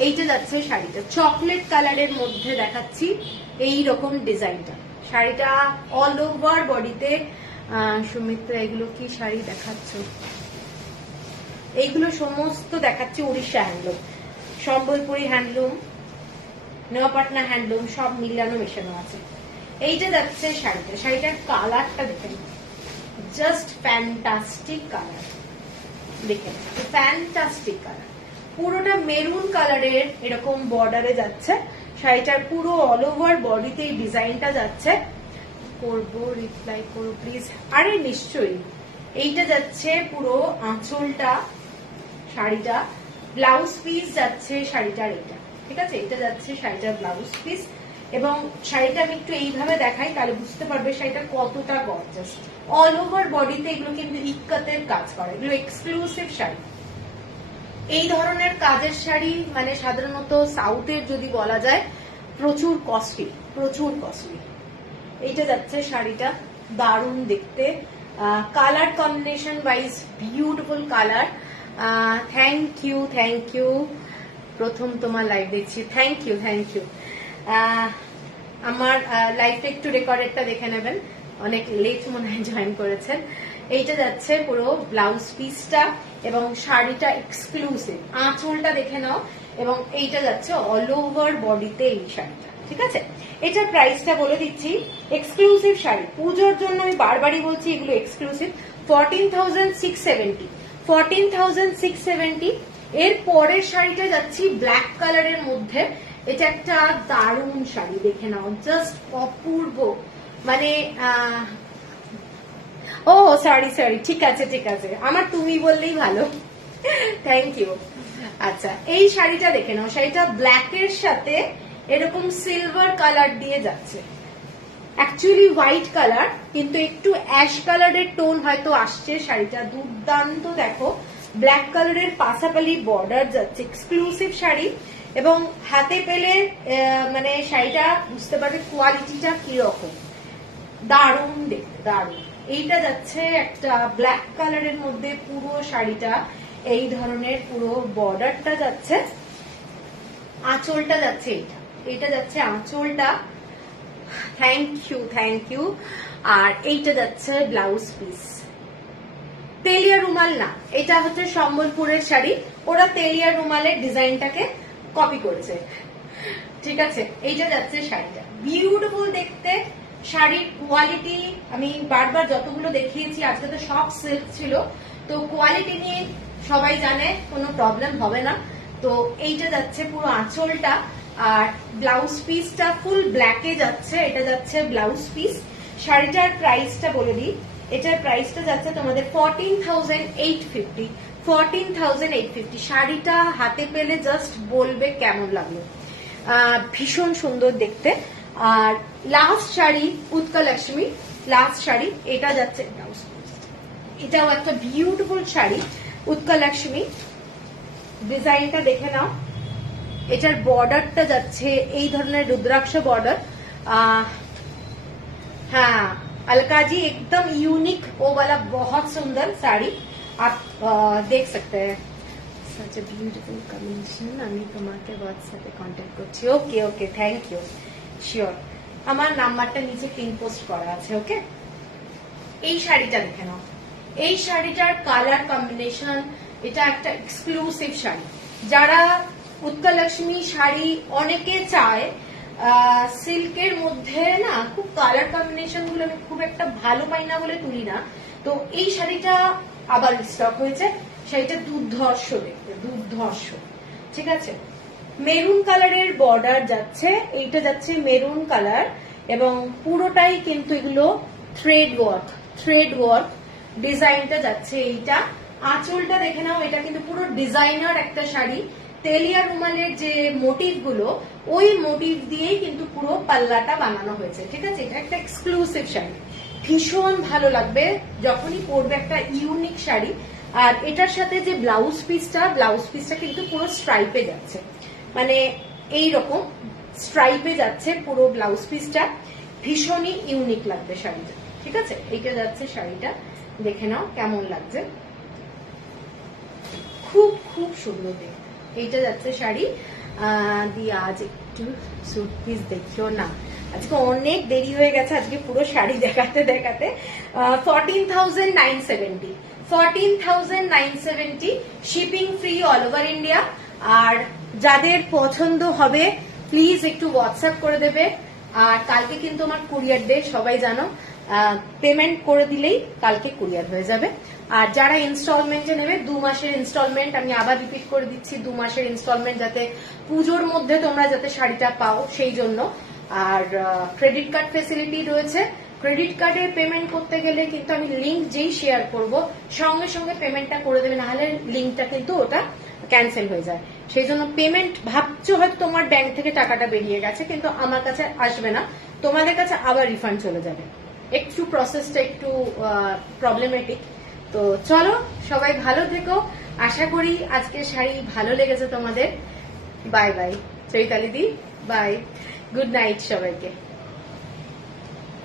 এইটা যাচ্ছে শাড়িটা, চকলেট কালারের মধ্যে দেখাচ্ছি এই রকম ডিজাইনটা। শাড়িটা অল ওভার বডিতে। সুমিত্রা, এগুলো কি শাড়ি দেখাচ্ছ? এইগুলো সমস্ত দেখাচ্ছি Orissa handloom, Sambalpuri handloom, Nuapatna handloom, সব মিলানো মেশানো আছে। এইটা যাচ্ছে শাড়িটা, শাড়িটার কালারটা দেখেন, জাস্ট ফ্যান্টাস্টিক কালার, দেখেন ফ্যান্টাস্টিক কালার, পুরোটা মেরুন কালারের এরকম বর্ডারে যাচ্ছে শাড়িটার, পুরো অল ওভার বডিতে এই ডিজাইনটা যাচ্ছে। করবো, রিপ্লাই করো প্লিজ, আরে নিশ্চয়ই। এইটা যাচ্ছে পুরো আঁচলটা, শাড়িটা ব্লাউজ পিস যাচ্ছে শাড়িটার, এটা ঠিক আছে, এটা যাচ্ছে শাড়িটার ব্লাউজ পিস। এবং শাড়িটা আমি একটু এইভাবে দেখাই তাহলে বুঝতে পারবে শাড়িটা কতটা গর্জাস। অল ওভার বডিতে এগুলো কিন্তু ইক্কাতের কাজ করে, এগুলো এক্সক্লুসিভ শাড়ি। এই ধরনের কাজের শাড়ি মানে সাধারণত সাউথের যদি বলা যায় প্রচুর কস্টলি, প্রচুর কস্টলি। এইটা যাচ্ছে শাড়িটা, দারুণ দেখতে, colour combination wise beautiful colour. Thank you, thank you, প্রথম তোমার লাইভ দেখছি, থ্যাংক ইউ, থ্যাংক ইউ। আমার লাইভটা একটু রেকর্ডেডটা দেখে নেবেন, অনেক লেট মনে হয় জয়েন করেছেন। এইটা যাচ্ছে পুরো ব্লাউজ পিসটা এবং শাড়িটা এক্সক্লুসিভ, আঁচলটা দেখে নাও, এবং এইটা যাচ্ছে অল ওভার বডিতে এই শাড়িটা, ঠিক আছে। এটার প্রাইসটা বলে দিচ্ছি, এক্সক্লুসিভ শাড়ি পুজোর জন্য আমি বারবারই বলছি এগুলো এক্সক্লুসিভ, 14,670, 14,670। এর পরের শাড়িটা যাচ্ছি ব্ল্যাক কালারের মধ্যে, এটা একটা দারুণ শাড়ি, দেখে নাও, জাস্ট অপূর্ব, মানে ও সরি সরি, ঠিক আছে ঠিক আছে, আমার তুমি বললেই ভালো, থ্যাংক ইউ। আচ্ছা, এই শাড়িটা দেখে নাও, শাড়িটা ব্ল্যাকের সাথে এরকম সিলভার কালার দিয়ে যাচ্ছে, অ্যাকচুয়ালি হোয়াইট কালার কিন্তু একটু অ্যাশ কালারের টোন হয়তো আসছে, শাড়িটা দুর্দান্ত, দেখো ব্ল্যাক কালারের পাশাপাশি বর্ডার যাচ্ছে, এক্সক্লুসিভ শাড়ি। এবং হাতে পেলে মানে শাড়িটা বুঝতে পারবে কোয়ালিটিটা কিরকম, দারুণ দেখতে, দারুণ। এইটা যাচ্ছে একটা ব্ল্যাক কালারের মধ্যে পুরো শাড়িটা এই ধরনের, পুরো বর্ডারটা যাচ্ছে, আঁচলটা যাচ্ছে এইটা, এটা যাচ্ছে আঁচলটা, থ্যাংক ইউ, থ্যাংক ইউ। আর এইটা যাচ্ছে ব্লাউজ পিস, তেলিয়া রুমাল না, এটা হচ্ছে সম্বলপুরের শাড়ি, ওরা তেলিয়া রুমালের ডিজাইনটাকে কপি করেছে, ঠিক আছে। এইটা যাচ্ছে শাড়িটা, বিউটিফুল দেখতে, শাড়ির কোয়ালিটি আমি বারবার যতগুলো দেখিয়েছি, আজকে তো সব সিল্ক ছিল, তো কোয়ালিটি নিয়ে সবাই জানে, কোনো প্রবলেম হবে না। তো এইটা যাচ্ছে পুরো আঁচলটা, আর ব্লাউজ পিসটা ফুল ব্ল্যাকে যাচ্ছে, এটা যাচ্ছে ব্লাউজ পিস। শাড়িটার প্রাইসটা বলে দিই, এটার প্রাইসটা যাচ্ছে তোমাদের 14,850, 14,850। শাড়িটা হাতে পেলে জাস্ট বলবে কেমন লাগলো, ভীষণ সুন্দর দেখতে। আর লাস্ট শাড়ি উৎকল লক্ষ্মী, লাস্ট শাড়ি, এটা যাচ্ছে ব্লাউজ, এটাও একটা বিউটিফুল শাড়ি উৎকল লক্ষ্মী, ডিজাইনটা দেখে নাও, এটার বর্ডারটা যাচ্ছে এই ধরনের রুদ্রাক্ষ বর্ডার। हाँ अलका जी एकदम यूनिक वो वाला बहुत सुंदर साड़ी आप देख सकते हैं। such a beautiful combination, আমি তোমাকে হোয়াটসঅ্যাপে কন্ট্যাক্ট করছি, ওকে ওকে, থ্যাংক ইউ, শিওর, আমার নাম্বারটা নিচে পিন পোস্ট করা আছে, ওকে। এই শাড়িটা দেখে নাও, এই শাড়িটার কালার কম্বিনেশন, এটা একটা এক্সক্লুসিভ শাড়ি, যারা উৎকল লক্ষ্মী শাড়ি অনেকে চায়, সিল্কের মধ্যে না খুব কালার কম্বিনেশন গুলো আমি খুব একটা ভালো পাই না বলে তুলি না, তো এই শাড়িটা আবার স্টক হয়েছে, শাড়িটা দুর্ধর্ষ দেখতে, দুর্ধর্ষ, ঠিক আছে। মেরুন কালারের বর্ডার যাচ্ছে, এইটা যাচ্ছে মেরুন কালার, এবং পুরোটাই কিন্তু এগুলো থ্রেড ওয়ার্ক, থ্রেড ওয়ার্ক ডিজাইনটা যাচ্ছে এইটা। আঁচলটা দেখে নাও, এটা কিন্তু পুরো ডিজাইনার একটা শাড়ি, তেলিয়া রুমালের যে মোটিভ গুলো ওই মোটিভ দিয়েই কিন্তু পুরো পাল্লাটা বানানো হয়েছে, ঠিক আছে। এটা একটা এক্সক্লুসিভ শাড়ি, ভীষণ ভালো লাগবে যখনই পরবে, একটা ইউনিক শাড়ি। আর এটার সাথে যে ব্লাউজ পিসটা, ব্লাউজ পিসটা কিন্তু পুরো স্ট্রাইপে যাচ্ছে, মানে এইরকম স্ট্রাইপে যাচ্ছে পুরো ব্লাউজ পিসটা, ভীষণই ইউনিক লাগবে শাড়িটা, ঠিক আছে। এইটা যাচ্ছে শাড়িটা, দেখে নাও কেমন লাগছে, খুব খুব সুন্দর দেখতে। এইটা যাচ্ছে শাড়ি দিয়ে, আজ একটু স্যুট পিস দেখিও না, আজকে অনেক দেরি হয়ে গেছে, আজকে পুরো শাড়ি দেখাতে দেখাতে। 14,970, 14,970, shipping free all over India. আর যাদের পছন্দ হবে প্লিজ একটু হোয়াটসঅ্যাপ করে দেবে, আর কালকে কিন্তু আমার কুরিয়ার ডে, সবাই জানো। পেমেন্ট করে দিলেই কালকে কুরিয়ার হয়ে যাবে। আর যারা ইনস্টলমেন্টে নেবে 2 মাসের ইনস্টলমেন্ট, আমি আবার রিপিট করে দিচ্ছি, 2 মাসের ইনস্টলমেন্ট যাতে পুজোর মধ্যে তোমরা যাতে শাড়িটা পাও সেই জন্য। আর ক্রেডিট কার্ড ফেসিলিটি রয়েছে। ক্রেডিট কার্ডের পেমেন্ট করতে গেলে কিন্তু আমি লিঙ্ক যেই শেয়ার করব সঙ্গে সঙ্গে পেমেন্টটা করে দেবে, নাহলে লিঙ্কটা কিন্তু ওটা ক্যান্সেল হয়ে যায়। সেই জন্য পেমেন্ট ভাবছো হয়তো তোমার ব্যাংক থেকে টাকাটা বেরিয়ে গেছে, কিন্তু আমার কাছে আসবে না, তোমাদের কাছে আবার রিফান্ড চলে যাবে। একটু প্রসেসটা একটু প্রবলেমেটিক। তো চলো, সবাই ভালো থেকো। আশা করি আজকের শাড়ি ভালো লেগেছে তোমাদের। Bye bye Chaitali di, bye, good night সবাইকে।